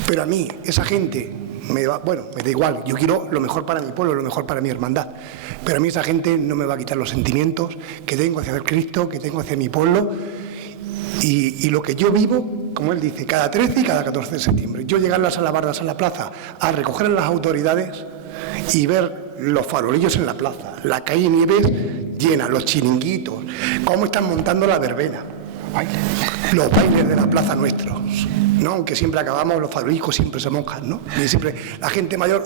Pero a mí, esa gente, me da igual. Yo quiero lo mejor para mi pueblo, lo mejor para mi hermandad. Pero a mí esa gente no me va a quitar los sentimientos que tengo hacia el Cristo, que tengo hacia mi pueblo. Y lo que yo vivo, como él dice, cada 13 y cada 14 de septiembre. Yo llegar a las alabardas a la plaza a recoger a las autoridades y ver los farolillos en la plaza, la calle Nieves llena, los chiringuitos, cómo están montando la verbena, los bailes de la plaza nuestros, ¿no? Aunque siempre acabamos, los farolicos siempre se mojan, ¿no? Y siempre la gente mayor,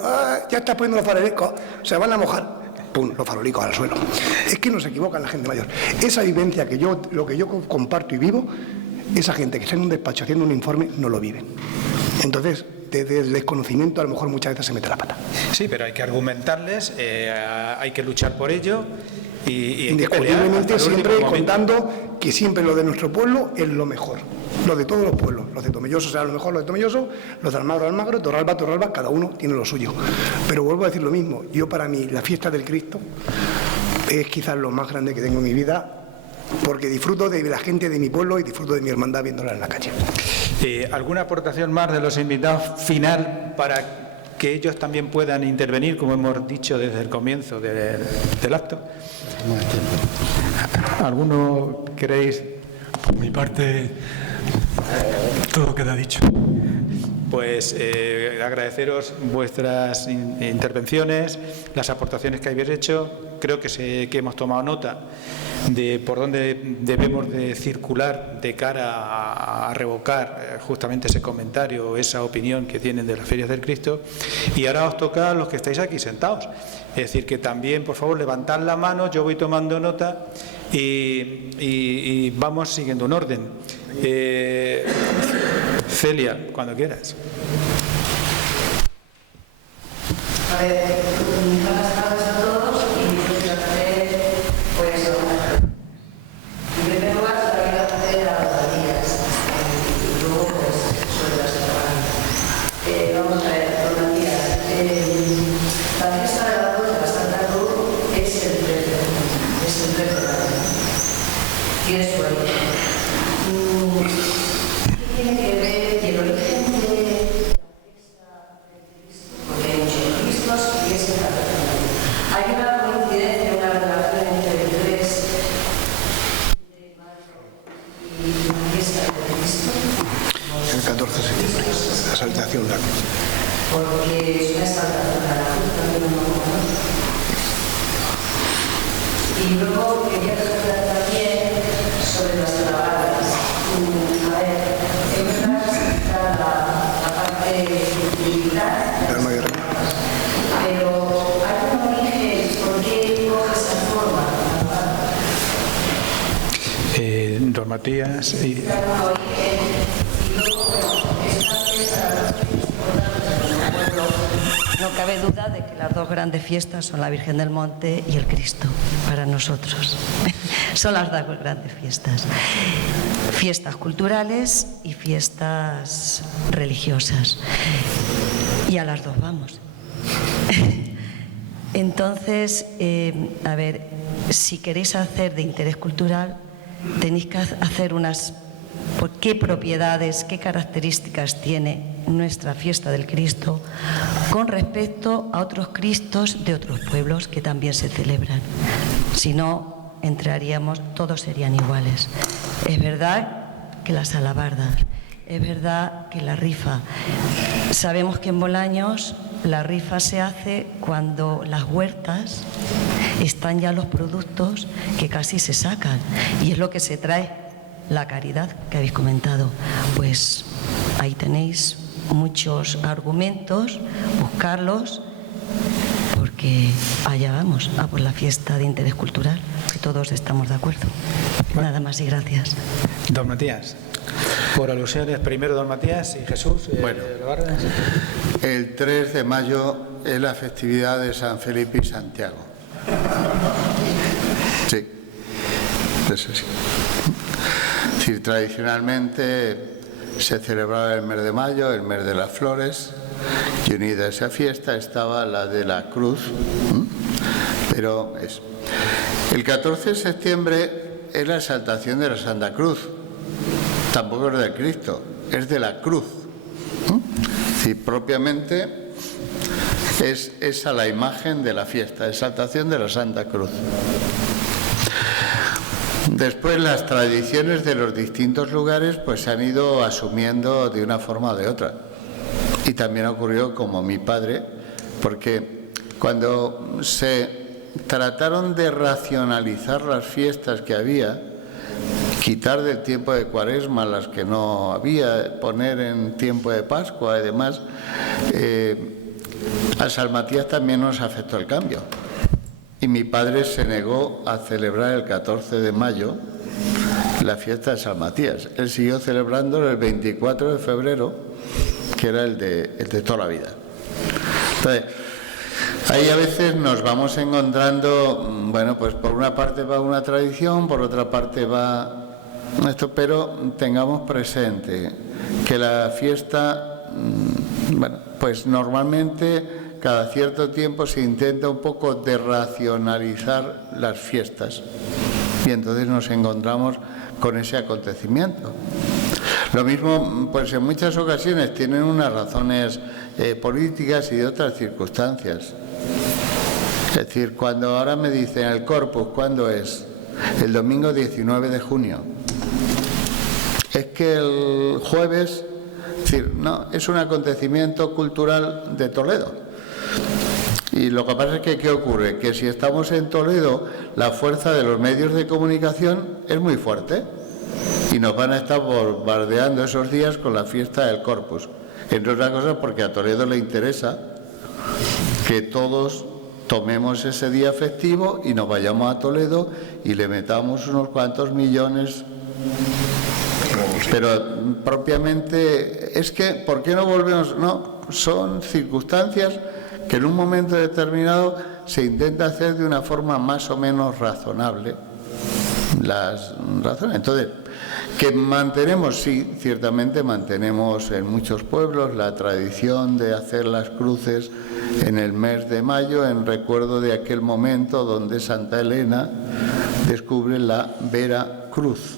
ya está poniendo los farolicos, se van a mojar, pum, los farolicos al suelo. Es que no se equivocan la gente mayor. Esa vivencia que lo que yo comparto y vivo, esa gente que está en un despacho haciendo un informe no lo viven. Entonces, desde el desconocimiento a lo mejor muchas veces se mete la pata. Sí, pero hay que argumentarles, hay que luchar por ello y indiscutiblemente siempre contando que siempre lo de nuestro pueblo es lo mejor, lo de todos los pueblos. Los de Tomelloso será lo mejor, los de Tomelloso, los de Almagro, Almagro, Torralba, cada uno tiene lo suyo. Pero vuelvo a decir lo mismo, yo para mí la fiesta del Cristo es quizás lo más grande que tengo en mi vida, porque disfruto de la gente de mi pueblo y disfruto de mi hermandad viéndola en la calle. ¿Alguna aportación más de los invitados final para que ellos también puedan intervenir, como hemos dicho desde el comienzo del acto. ¿Alguno queréis? Por mi parte, todo queda dicho. Pues agradeceros vuestras intervenciones, las aportaciones que habéis hecho. Creo que hemos tomado nota de por dónde debemos de circular de cara a revocar justamente ese comentario, esa opinión que tienen de las ferias del Cristo. Y ahora os toca a los que estáis aquí sentados. Es decir, que también, por favor, levantad la mano, yo voy tomando nota y vamos siguiendo un orden. Celia, cuando quieras. A ver, buenas tardes a todos y quiero hacer, pues, en primer lugar, se la hacer a las días y luego, pues, sobre las semanas. Vamos a ver, buenos días. La fiesta de la Cruz de la Santa Cruz es el 13 de mayo. Y es su origen. ¿Qué tiene que ver el origen de la fiesta del Cristo? Porque hay muchos Cristos y es el 14 de mayo. Hay una coincidencia, una relación entre el 3 de mayo y la fiesta del Cristo. El 14 de septiembre, la exaltación de la cruz. Porque es una exaltación de la cruz, también no lo conozco. Y luego quería preguntar también sobre las alabanzas. A ver, en verdad está la parte militar, pero hay un origen, ¿por qué coge esa forma? Don Matías. Hay un origen y luego, bueno, esta fiesta No cabe duda de que las dos grandes fiestas son la Virgen del Monte y el Cristo, para nosotros. Son las dos grandes fiestas. Fiestas culturales y fiestas religiosas. Y a las dos vamos. Entonces, a ver, si queréis hacer de interés cultural, tenéis que hacer unas... ¿Por qué propiedades, qué características tiene nuestra fiesta del Cristo con respecto a otros Cristos de otros pueblos que también se celebran? Si no, entraríamos, todos serían iguales. Es verdad que las alabardas, es verdad que la rifa. Sabemos que en Bolaños la rifa se hace cuando las huertas están ya los productos que casi se sacan y es lo que se trae. La caridad que habéis comentado, pues ahí tenéis muchos argumentos, buscarlos, porque allá vamos, a por la fiesta de interés cultural, que todos estamos de acuerdo. Nada más y gracias. Don Matías, por alusiones, primero don Matías y Jesús. Bueno, el 3 de mayo es la festividad de San Felipe y Santiago. Sí, eso sí. Es decir, tradicionalmente se celebraba el mes de mayo, el mes de las flores, y unida a esa fiesta estaba la de la cruz. Pero el 14 de septiembre es la exaltación de la Santa Cruz. Tampoco es del Cristo, es de la cruz. Es decir, propiamente es esa la imagen de la fiesta, exaltación de la Santa Cruz. Después las tradiciones de los distintos lugares pues se han ido asumiendo de una forma o de otra. Y también ocurrió como mi padre, porque cuando se trataron de racionalizar las fiestas que había, quitar del tiempo de Cuaresma las que no había, poner en tiempo de Pascua y demás, a San Matías también nos afectó el cambio. Y mi padre se negó a celebrar el 14 de mayo la fiesta de San Matías. Él siguió celebrando el 24 de febrero, que era el de toda la vida. Entonces, ahí a veces nos vamos encontrando, bueno, pues por una parte va una tradición, por otra parte va esto, pero tengamos presente que la fiesta, bueno, pues normalmente cada cierto tiempo se intenta un poco de racionalizar las fiestas y entonces nos encontramos con ese acontecimiento. Lo mismo, pues en muchas ocasiones tienen unas razones políticas y de otras circunstancias. Es decir, cuando ahora me dicen el Corpus, ¿cuándo es? El domingo 19 de junio. Es que el jueves, es decir, no, es un acontecimiento cultural de Toledo. Y lo que pasa es que, ¿qué ocurre? Que si estamos en Toledo, la fuerza de los medios de comunicación es muy fuerte y nos van a estar bombardeando esos días con la fiesta del Corpus. Entre otras cosas porque a Toledo le interesa que todos tomemos ese día festivo y nos vayamos a Toledo y le metamos unos cuantos millones. Pero propiamente es que, ¿por qué no volvemos? No, son circunstancias que en un momento determinado se intenta hacer de una forma más o menos razonable. Las razones. Entonces, que mantenemos, sí, ciertamente mantenemos en muchos pueblos la tradición de hacer las cruces en el mes de mayo en recuerdo de aquel momento donde Santa Elena descubre la vera cruz,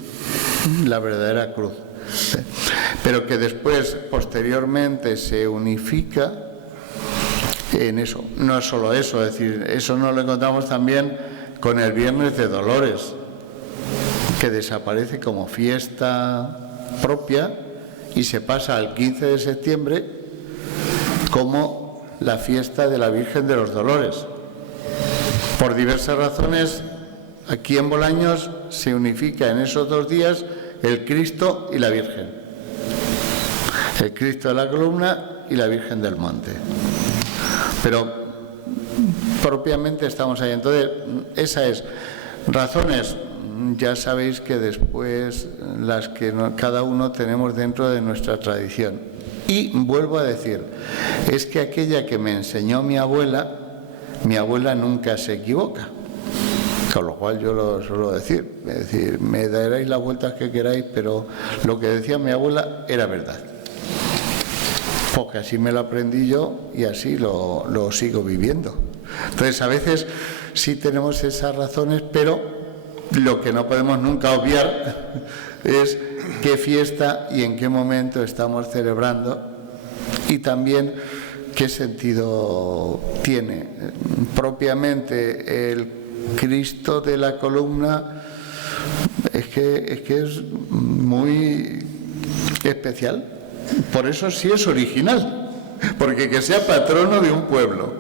la verdadera cruz. Pero que después, posteriormente, se unifica en eso. No es solo eso, es decir, eso nos lo encontramos también con el Viernes de Dolores, que desaparece como fiesta propia y se pasa al 15 de septiembre como la fiesta de la Virgen de los Dolores. Por diversas razones, aquí en Bolaños se unifica en esos 2 días el Cristo y la Virgen. El Cristo de la columna y la Virgen del monte. Pero propiamente estamos ahí. Entonces, esa es razones. Ya sabéis que después las que cada uno tenemos dentro de nuestra tradición. Y vuelvo a decir, es que aquella que me enseñó mi abuela nunca se equivoca. Con lo cual yo lo suelo decir, es decir, me daréis las vueltas que queráis, pero lo que decía mi abuela era verdad. Porque así me lo aprendí yo y así lo sigo viviendo. Entonces, a veces sí tenemos esas razones, pero lo que no podemos nunca obviar es qué fiesta y en qué momento estamos celebrando y también qué sentido tiene. Propiamente el Cristo de la columna es que es muy especial. Por eso sí es original, porque que sea patrono de un pueblo,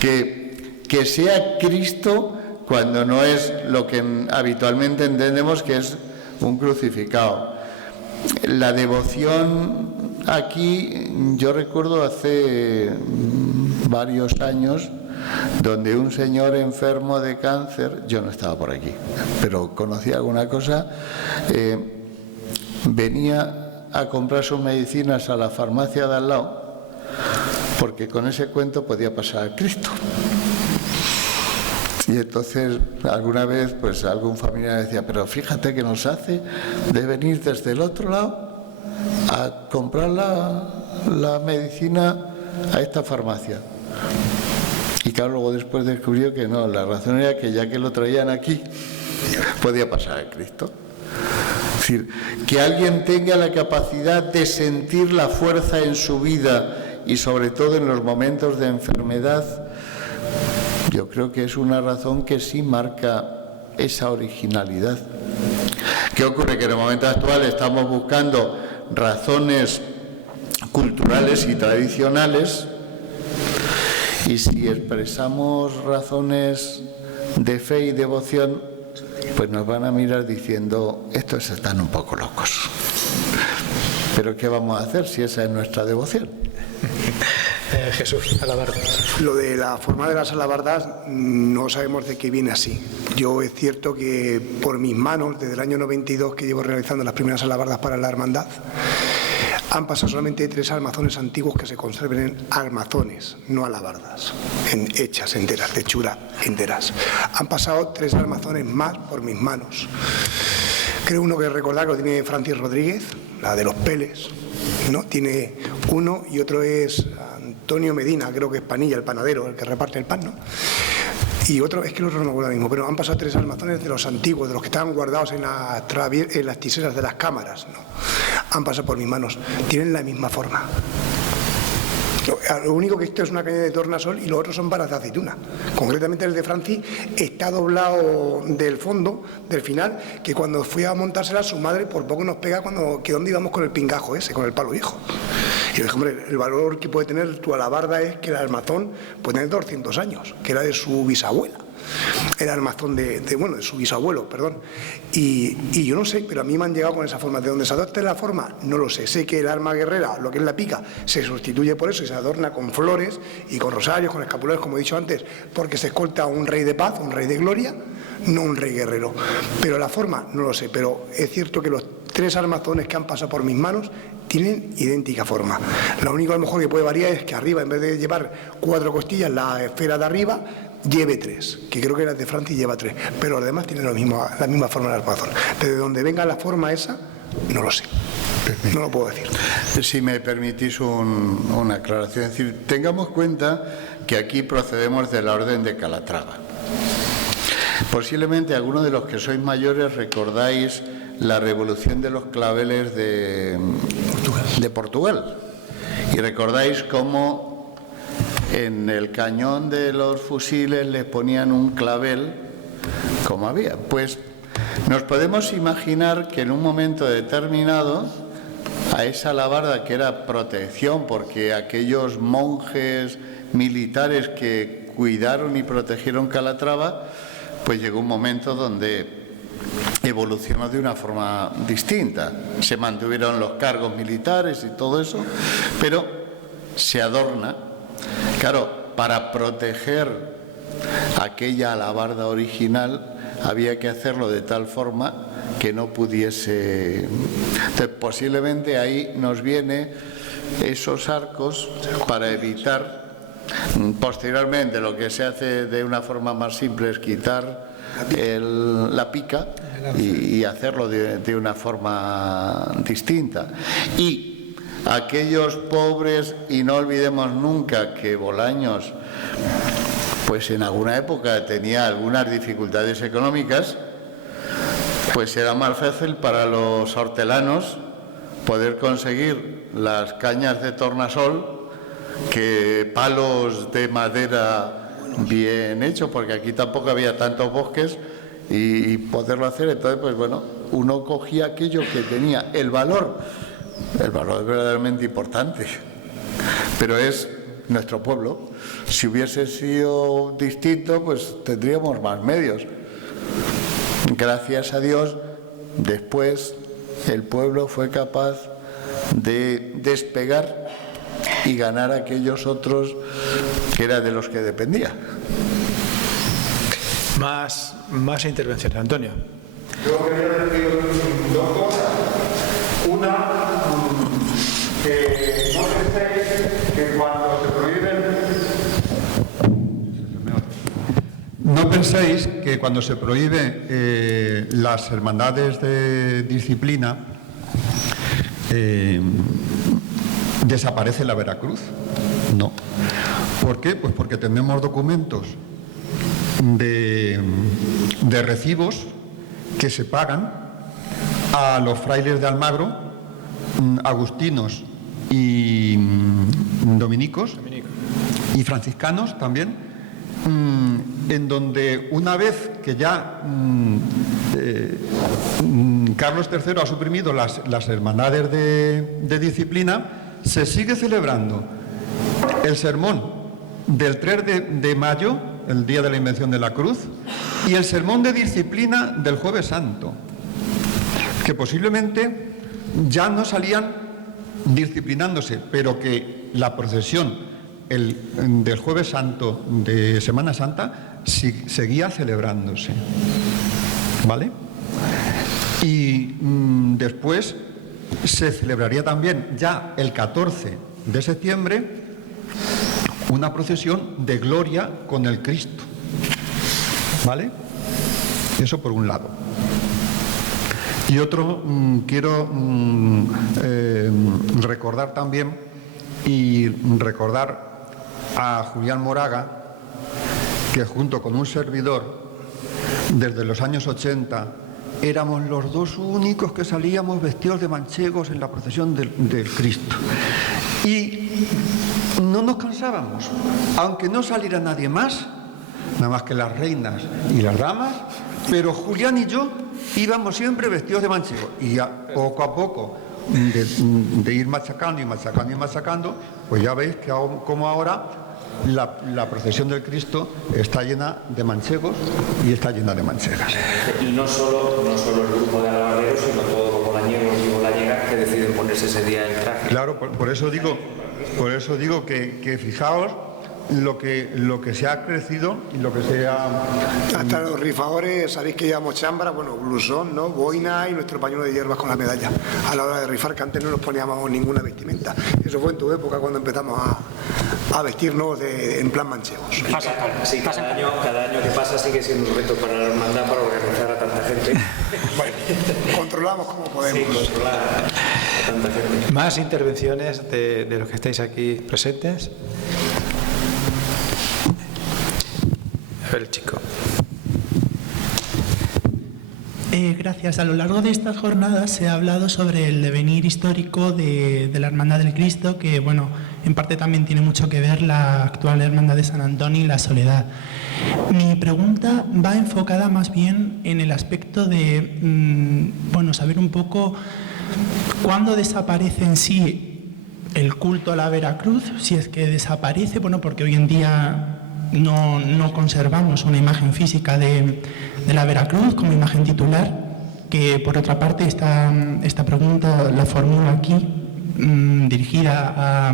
que sea Cristo cuando no es lo que habitualmente entendemos que es un crucificado. La devoción aquí, yo recuerdo hace varios años, donde un señor enfermo de cáncer, yo no estaba por aquí, pero conocía alguna cosa, venía a comprar sus medicinas a la farmacia de al lado, porque con ese cuento podía pasar a Cristo. Y entonces alguna vez pues algún familiar decía, pero fíjate que nos hace de venir desde el otro lado a comprar la medicina a esta farmacia. Y claro, luego después descubrió que no, la razón era que ya que lo traían aquí, podía pasar a Cristo. Es decir, que alguien tenga la capacidad de sentir la fuerza en su vida y sobre todo en los momentos de enfermedad, yo creo que es una razón que sí marca esa originalidad. ¿Qué ocurre? Que en el momento actual estamos buscando razones culturales y tradicionales, y si expresamos razones de fe y devoción, pues nos van a mirar diciendo, estos están un poco locos. Pero ¿qué vamos a hacer si esa es nuestra devoción? Jesús, alabardas. Lo de la forma de las alabardas no sabemos de qué viene así. Yo es cierto que por mis manos, desde el año 92 que llevo realizando las primeras alabardas para la hermandad, han pasado solamente 3 armazones antiguos que se conserven en armazones, no alabardas, hechas enteras, de hechura enteras. Han pasado 3 armazones más por mis manos. Creo uno que recordar que lo tiene Francis Rodríguez, la de los peles, ¿no? Tiene uno, y otro es Antonio Medina, creo que es Panilla, el panadero, el que reparte el pan, ¿no? Y otro, es que el otro no me acuerdo mismo, pero han pasado 3 armazones de los antiguos, de los que estaban guardados en las tiseras de las cámaras, ¿no? Han pasado por mis manos. Tienen la misma forma. Lo único que esto es una caña de tornasol y los otros son varas de aceituna. Concretamente el de Francis está doblado del fondo, del final, que cuando fui a montársela su madre por poco nos pega que dónde íbamos con el pingajo ese, con el palo viejo. Y le dije, hombre, el valor que puede tener tu alabarda es que el armazón puede tener 200 años, que era de su bisabuela. El armazón de su bisabuelo, perdón. Y yo no sé, pero a mí me han llegado con esa forma. ¿De dónde se adopte la forma? No lo sé. Sé que el arma guerrera, lo que es la pica, se sustituye por eso y se adorna con flores y con rosarios, con escapularios, como he dicho antes, porque se escolta a un rey de paz, un rey de gloria, no un rey guerrero. Pero la forma, no lo sé. Pero es cierto que los 3 armazones que han pasado por mis manos tienen idéntica forma. Lo único a lo mejor que puede variar es que arriba, en vez de llevar 4 costillas, la esfera de arriba lleve 3, que creo que la de Francis lleva 3, pero los demás tienen la misma forma del armazón. Pero de donde venga la forma esa, no lo sé. No lo puedo decir. Si me permitís una aclaración, es decir, tengamos cuenta que aquí procedemos de la Orden de Calatrava. Posiblemente algunos de los que sois mayores recordáis la revolución de los claveles de Portugal y recordáis cómo en el cañón de los fusiles les ponían un clavel como había. Pues nos podemos imaginar que en un momento determinado a esa alabarda, que era protección, porque aquellos monjes militares que cuidaron y protegieron Calatrava, pues llegó un momento donde evolucionó de una forma distinta. Se mantuvieron los cargos militares y todo eso, pero se adorna. Claro, para proteger aquella alabarda original había que hacerlo de tal forma que no pudiese. Entonces, posiblemente ahí nos viene esos arcos para evitar. Posteriormente, lo que se hace de una forma más simple es quitar la pica y hacerlo de una forma distinta. Y aquellos pobres, y no olvidemos nunca que Bolaños, pues en alguna época tenía algunas dificultades económicas, pues era más fácil para los hortelanos poder conseguir las cañas de tornasol que palos de madera bien hechos, porque aquí tampoco había tantos bosques y poderlo hacer. Entonces, pues bueno, uno cogía aquello que tenía el valor es verdaderamente importante, pero es nuestro pueblo. Si hubiese sido distinto, pues tendríamos más medios. Gracias a Dios, después el pueblo fue capaz de despegar y ganar a aquellos otros que era de los que dependía. Más intervenciones, Antonio. Yo quería decir 2 cosas. Una, que no penséis que cuando se prohíben... No penséis que cuando se prohíbe las hermandades de disciplina desaparece la Veracruz. No. ¿Por qué? Pues porque tenemos documentos de recibos que se pagan a los frailes de Almagro, agustinos y dominicos y franciscanos también, en donde una vez que ya Carlos III ha suprimido las hermandades de disciplina, se sigue celebrando el sermón del 3 de mayo, el día de la invención de la cruz, y el sermón de disciplina del Jueves Santo, que posiblemente ya no salían disciplinándose, pero que la procesión del Jueves Santo de Semana Santa seguía celebrándose, ¿vale? Y después se celebraría también ya el 14 de septiembre una procesión de gloria con el Cristo, ¿vale? Eso por un lado. Y otro, quiero recordar también y recordar a Julián Moraga que junto con un servidor, desde los años 80, éramos los dos únicos que salíamos vestidos de manchegos en la procesión del Cristo. Y no nos cansábamos, aunque no saliera nadie más, nada más que las reinas y las damas, pero Julián y yo íbamos siempre vestidos de manchego. Y poco a poco, de ir machacando y machacando y machacando, pues ya veis que como ahora la procesión del Cristo está llena de manchegos y está llena de manchegas. Y no solo el grupo de alabarderos, sino todos los bolañegos y bolañegas que deciden ponerse ese día el traje. Claro, por eso digo que fijaos lo que se ha crecido y lo que se ha... Hasta los rifadores, sabéis que llevamos chambra, bueno, blusón, ¿no? Boina y nuestro pañuelo de hierbas con la medalla. A la hora de rifar, que antes no nos poníamos ninguna vestimenta. Eso fue en tu época cuando empezamos a vestirnos en plan manchegos. Sí, cada año que pasa sigue siendo un reto para la hermandad, para organizar a tanta gente. Bueno, controlamos como podemos. Sí, controlar a tanta gente. Más intervenciones de los que estáis aquí presentes. A ver, el chico. Gracias. A lo largo de estas jornadas se ha hablado sobre el devenir histórico de la Hermandad del Cristo, que, bueno, en parte también tiene mucho que ver la actual Hermandad de San Antonio y la Soledad. Mi pregunta va enfocada más bien en el aspecto de, saber un poco cuándo desaparece en sí el culto a la Veracruz, si es que desaparece, porque hoy en día no conservamos una imagen física de la Veracruz como imagen titular, que por otra parte esta pregunta la formulo aquí dirigida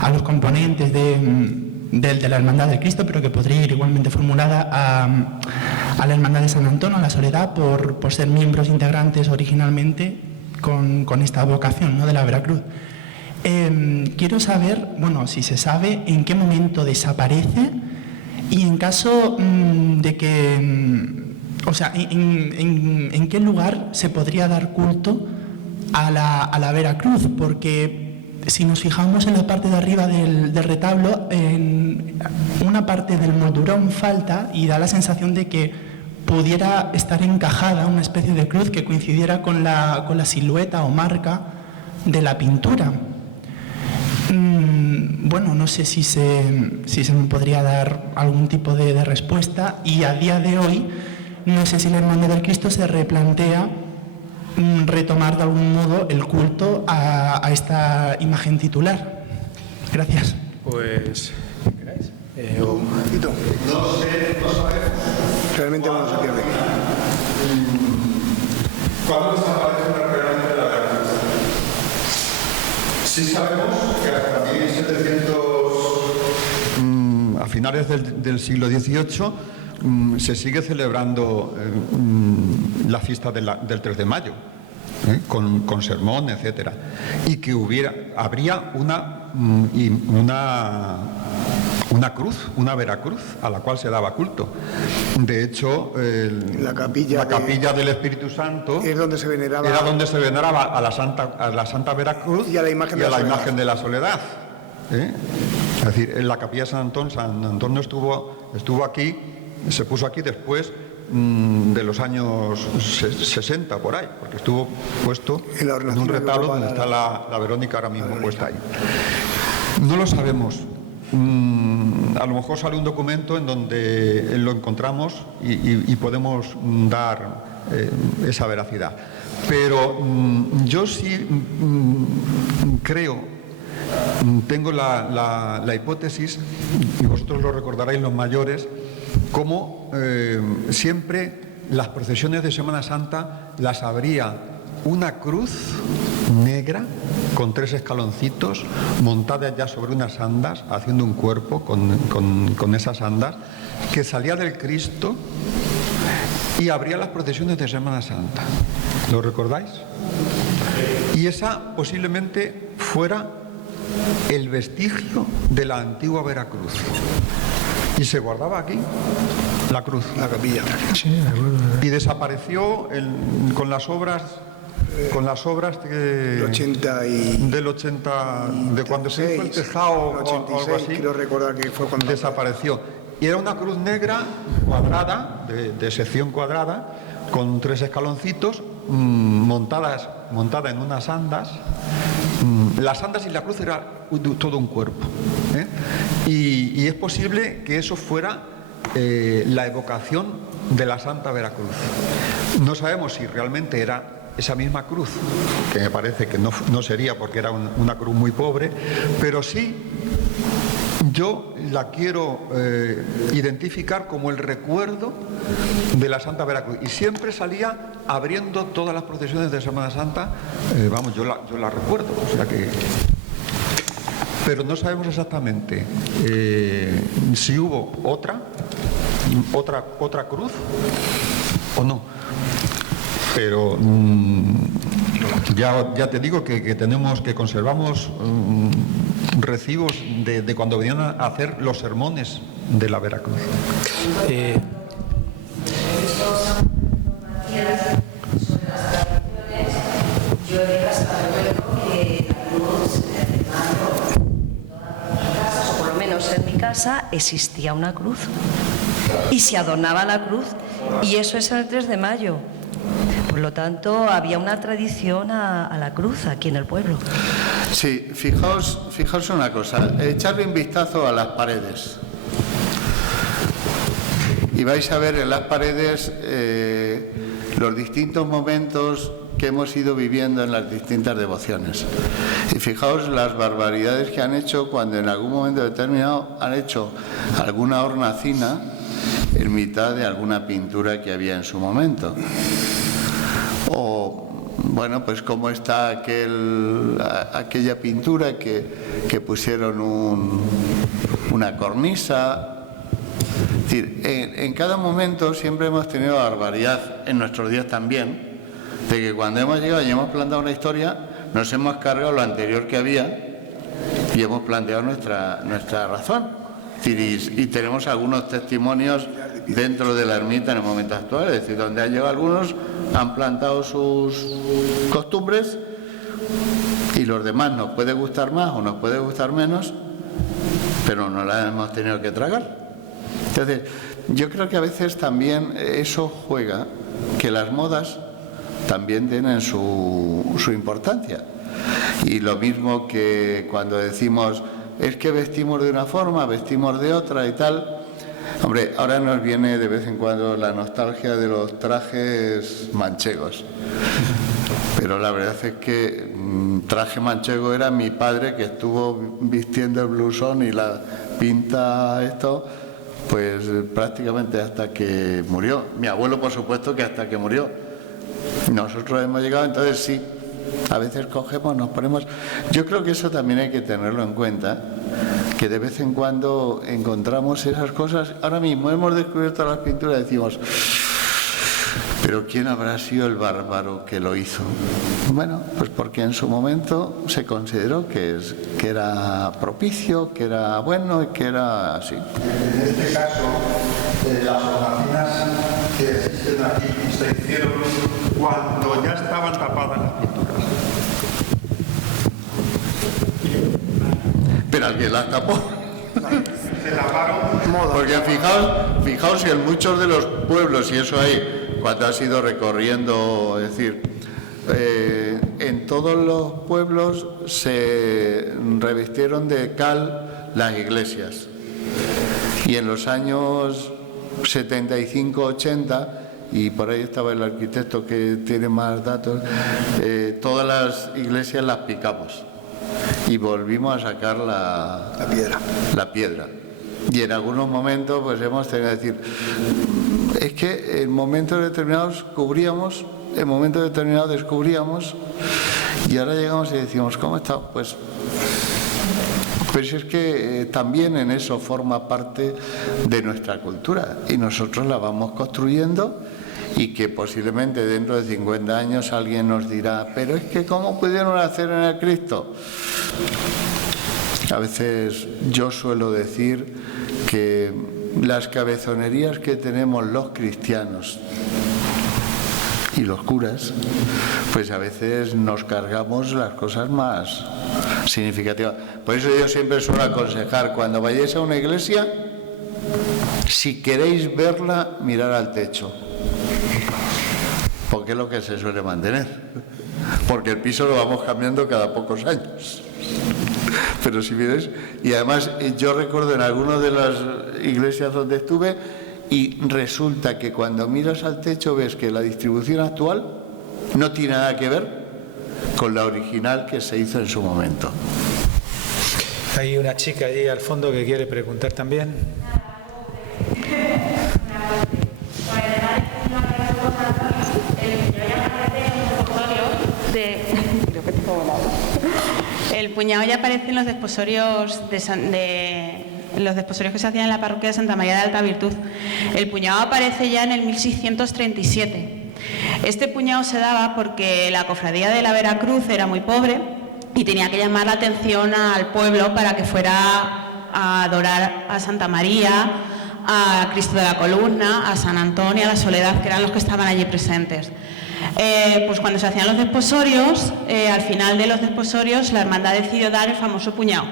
a los componentes de la Hermandad del Cristo, pero que podría ir igualmente formulada a la Hermandad de San Antonio, a la Soledad, por ser miembros integrantes originalmente con esta vocación, ¿no?, de la Veracruz. Quiero saber, si se sabe en qué momento desaparece y en caso de que, en qué lugar se podría dar culto a la Veracruz, porque si nos fijamos en la parte de arriba del retablo, en una parte del moldurón falta y da la sensación de que pudiera estar encajada una especie de cruz que coincidiera con la silueta o marca de la pintura. No sé si se me podría dar algún tipo de respuesta, y a día de hoy no sé si la Hermandad del Cristo se replantea retomar de algún modo el culto a esta imagen titular. Gracias. Pues, ¿qué queráis? Un momentito. No sabemos. Realmente no se pierde. ¿Cuándo desaparece realmente la Veracruz? Sí sabemos que hasta 1700... A finales del siglo XVIII se sigue celebrando la fiesta del 3 de mayo, con sermón, etcétera, y que habría una cruz, una Veracruz, a la cual se daba culto. De hecho, la capilla del Espíritu Santo es donde se veneraba, era donde se veneraba a la Santa Veracruz y a la imagen de la Soledad. Es decir, en la capilla de San Antonio estuvo aquí, se puso aquí después de los años 60 por ahí, porque estuvo puesto en un retablo donde está la Verónica ahora mismo puesta ahí. No lo sabemos. A lo mejor sale un documento en donde lo encontramos y podemos dar esa veracidad. Pero yo sí creo, tengo la hipótesis, y vosotros lo recordaréis los mayores, como siempre las procesiones de Semana Santa las abría una cruz negra con 3 escaloncitos montada ya sobre unas andas, haciendo un cuerpo con esas andas, que salía del Cristo y abría las procesiones de Semana Santa. ¿Lo recordáis? Y esa posiblemente fuera el vestigio de la antigua Veracruz. Y se guardaba aquí la cruz, la capilla. Sí, y desapareció con las obras del 80 de cuando se hizo el tejado o algo así. Quiero recordar que fue cuando desapareció. Y era una cruz negra cuadrada, de sección cuadrada, con 3 escaloncitos, montada en unas andas. Las andas y la cruz era todo un cuerpo, ¿eh? Y es posible que eso fuera la evocación de la Santa Veracruz. No sabemos si realmente era esa misma cruz, que me parece que no sería, porque era una cruz muy pobre, pero sí yo la quiero identificar como el recuerdo de la Santa Veracruz, y siempre salía abriendo todas las procesiones de Semana Santa. Vamos, yo la recuerdo, o sea que... Pero no sabemos exactamente si hubo otra cruz o no. Pero ya te digo que conservamos recibos de cuando venían a hacer los sermones de la Veracruz. Sobre las tradiciones, yo he recuerdo que la cruz de mayo en todas las casas, o por lo menos en mi casa, existía una cruz y se adornaba la cruz, y eso es el 3 de mayo. Por lo tanto, había una tradición a la cruz aquí en el pueblo. Sí, fijaos una cosa, echarle un vistazo a las paredes. Y vais a ver en las paredes los distintos momentos que hemos ido viviendo en las distintas devociones. Y fijaos las barbaridades que han hecho cuando en algún momento determinado han hecho alguna hornacina en mitad de alguna pintura que había en su momento. O, bueno, pues cómo está aquella pintura que pusieron una cornisa. Es decir, en cada momento siempre hemos tenido la barbaridad, en nuestros días también, de que cuando hemos llegado y hemos planteado una historia, nos hemos cargado lo anterior que había y hemos planteado nuestra razón. Es decir, y tenemos algunos testimonios dentro de la ermita en el momento actual, es decir, donde han llegado algunos, han plantado sus costumbres y los demás nos puede gustar más o nos puede gustar menos, pero no las hemos tenido que tragar. Entonces, yo creo que a veces también eso juega, que las modas también tienen su importancia. Y lo mismo que cuando decimos, es que vestimos de una forma, vestimos de otra y tal. Hombre, ahora nos viene de vez en cuando la nostalgia de los trajes manchegos. Pero la verdad es que traje manchego era mi padre, que estuvo vistiendo el blusón y la pinta esto, pues prácticamente hasta que murió. Mi abuelo, por supuesto, que hasta que murió. Nosotros hemos llegado, entonces sí, a veces cogemos, nos ponemos... Yo creo que eso también hay que tenerlo en cuenta, que de vez en cuando encontramos esas cosas. Ahora mismo hemos descubierto las pinturas y decimos, pero ¿quién habrá sido el bárbaro que lo hizo? Bueno, pues porque en su momento se consideró que era propicio, que era bueno y que era así. En este caso, las hornacinas que existen aquí se hicieron cuando ya estaban tapadas las pinturas. Pero alguien las tapó. Se taparon. Porque fijaos que en muchos de los pueblos, y eso hay, cuando has ido recorriendo, es decir, en todos los pueblos se revistieron de cal las iglesias. Y en los años 75-80, y por ahí estaba el arquitecto que tiene más datos, todas las iglesias las picamos y volvimos a sacar la piedra. Y en algunos momentos pues hemos tenido que decir, es que en momentos determinados cubríamos, en momentos determinados descubríamos, y ahora llegamos y decimos, ¿cómo está? Pues es que también en eso forma parte de nuestra cultura y nosotros la vamos construyendo, y que posiblemente dentro de 50 años alguien nos dirá, pero es que ¿cómo pudieron hacer en el Cristo? A veces yo suelo decir que las cabezonerías que tenemos los cristianos y los curas, pues a veces nos cargamos las cosas más significativas. Por eso yo siempre suelo aconsejar, cuando vayáis a una iglesia, Si queréis verla, mirar al techo, porque es lo que se suele mantener, porque el piso lo vamos cambiando cada pocos años. Pero si miráis, y además yo recuerdo en algunas de las iglesias donde estuve, y resulta que cuando miras al techo ves que la distribución actual no tiene nada que ver con la original que se hizo en su momento. Hay una chica allí al fondo que quiere preguntar también. El puñado ya aparece en los desposorios los desposorios que se hacían en la parroquia de Santa María de Alta Virtud. El puñado aparece ya en el 1637. Este puñado se daba porque la cofradía de la Veracruz era muy pobre y tenía que llamar la atención al pueblo para que fuera a adorar a Santa María, a Cristo de la Columna, a San Antonio, a la Soledad, que eran los que estaban allí presentes. Pues cuando se hacían los desposorios, al final de los desposorios, la hermandad decidió dar el famoso puñado,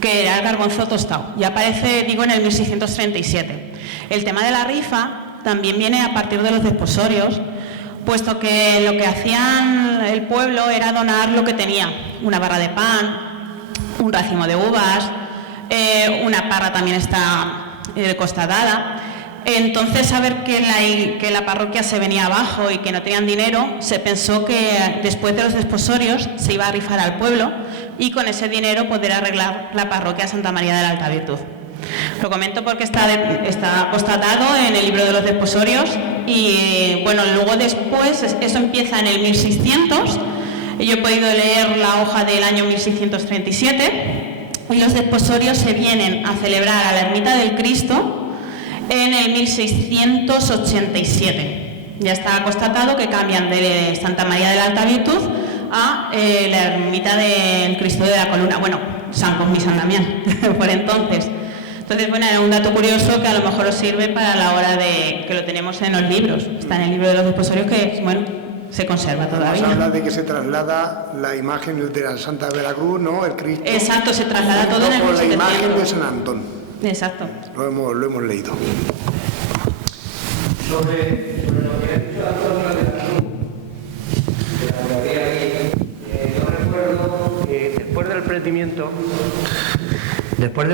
que era el garbanzo tostado. Ya aparece, digo, en el 1637. El tema de la rifa también viene a partir de los desposorios, puesto que lo que hacían el pueblo era donar lo que tenía: una barra de pan, un racimo de uvas, una parra también está costadada. Entonces, a ver que la parroquia se venía abajo y que no tenían dinero, se pensó que después de los desposorios se iba a rifar al pueblo y con ese dinero poder arreglar la parroquia Santa María de la Alta Virtud. Lo comento porque está constatado en el libro de los desposorios y bueno, luego después, eso empieza en el 1600, yo he podido leer la hoja del año 1637 y los desposorios se vienen a celebrar a la Ermita del Cristo en el 1687. Ya está constatado que cambian de Santa María de la Alta Virtud a la Ermita del Cristo de la Columna. Bueno, San Cosme y San Damián, por entonces. Entonces, bueno, era un dato curioso que a lo mejor os sirve para la hora de que lo tenemos en los libros. Está en el libro de los desposorios que, bueno, se conserva todavía. Se habla de que se traslada la imagen de la Santa Veracruz, ¿no? El Cristo. Exacto, se traslada todo en el 1700. Con la imagen de San Antón. Exacto. Lo hemos leído. Sobre lo que ha dicho Antonio de la cofradía aquí, yo recuerdo que después del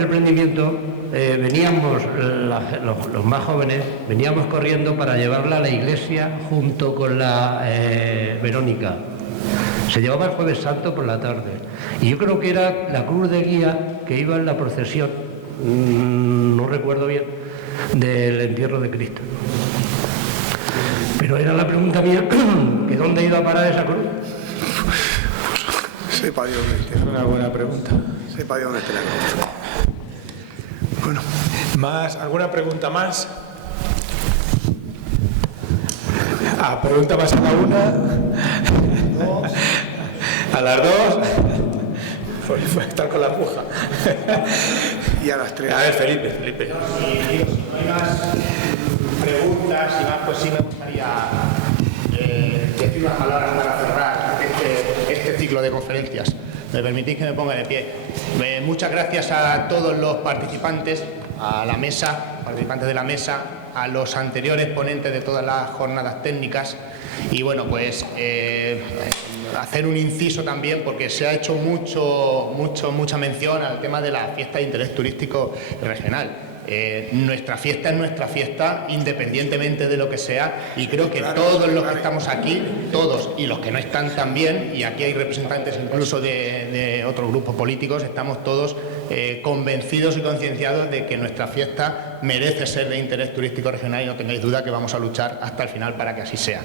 prendimiento veníamos, los más jóvenes, veníamos corriendo para llevarla a la iglesia junto con la Verónica. Se llevaba el Jueves Santo por la tarde. Y yo creo que era la cruz de guía que iba en la procesión, no recuerdo bien, del entierro de Cristo. Pero era la pregunta mía, que ¿dónde iba a parar esa cruz? Sepa Dios dónde esté. Es una buena pregunta. Sepa Dios dónde esté la cruz. Bueno. ¿Alguna pregunta más? Pregunta más a la una. A las dos. Fue estar con la puja. Y a las 3. A ver, Felipe. Si no hay más preguntas y más, pues sí me gustaría decir unas palabras para cerrar este ciclo de conferencias. ¿Me permitís que me ponga de pie? Muchas gracias a todos los participantes, a la mesa, participantes de la mesa, a los anteriores ponentes de todas las jornadas técnicas y bueno, pues hacer un inciso también porque se ha hecho mucha mención al tema de la fiesta de interés turístico regional. Nuestra fiesta es nuestra fiesta independientemente de lo que sea y creo que todos los que estamos aquí, todos y los que no están también, y aquí hay representantes incluso de otros grupos políticos, estamos todos convencidos y concienciados de que nuestra fiesta merece ser de interés turístico regional y no tengáis duda que vamos a luchar hasta el final para que así sea.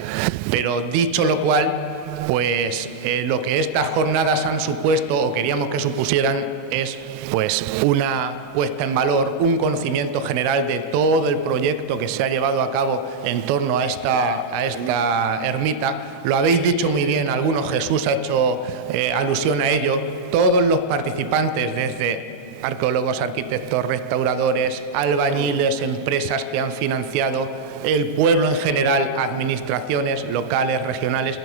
Pero dicho lo cual, pues lo que estas jornadas han supuesto o queríamos que supusieran es pues una puesta en valor, un conocimiento general de todo el proyecto que se ha llevado a cabo en torno a esta ermita. Lo habéis dicho muy bien, algunos, Jesús ha hecho alusión a ello, todos los participantes, desde arqueólogos, arquitectos, restauradores, albañiles, empresas que han financiado, el pueblo en general, administraciones locales, regionales,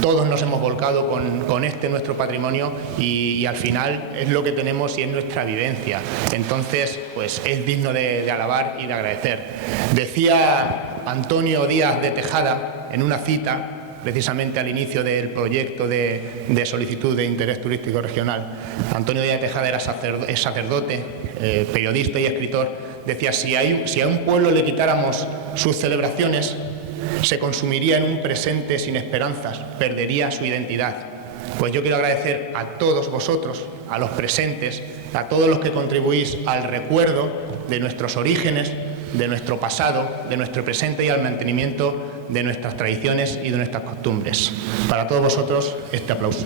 todos nos hemos volcado con nuestro patrimonio y al final es lo que tenemos y es nuestra vivencia. Entonces, pues es digno de alabar y de agradecer. Decía Antonio Díaz de Tejada en una cita, precisamente al inicio del proyecto de solicitud de interés turístico regional. Antonio Díaz de Tejada es sacerdote, periodista y escritor. Decía, si a un pueblo le quitáramos sus celebraciones, se consumiría en un presente sin esperanzas, perdería su identidad. Pues yo quiero agradecer a todos vosotros, a los presentes, a todos los que contribuís al recuerdo de nuestros orígenes, de nuestro pasado, de nuestro presente y al mantenimiento de nuestras tradiciones y de nuestras costumbres. Para todos vosotros, este aplauso.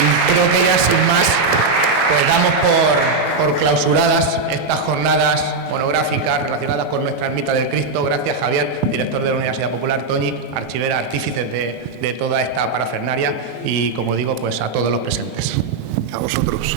Y creo que ya sin más, pues damos por clausuradas estas jornadas monográficas relacionadas con nuestra ermita del Cristo. Gracias, Javier, director de la Universidad Popular, Toñi, archivera, artífices de toda esta parafernaria y, como digo, pues a todos los presentes. A vosotros.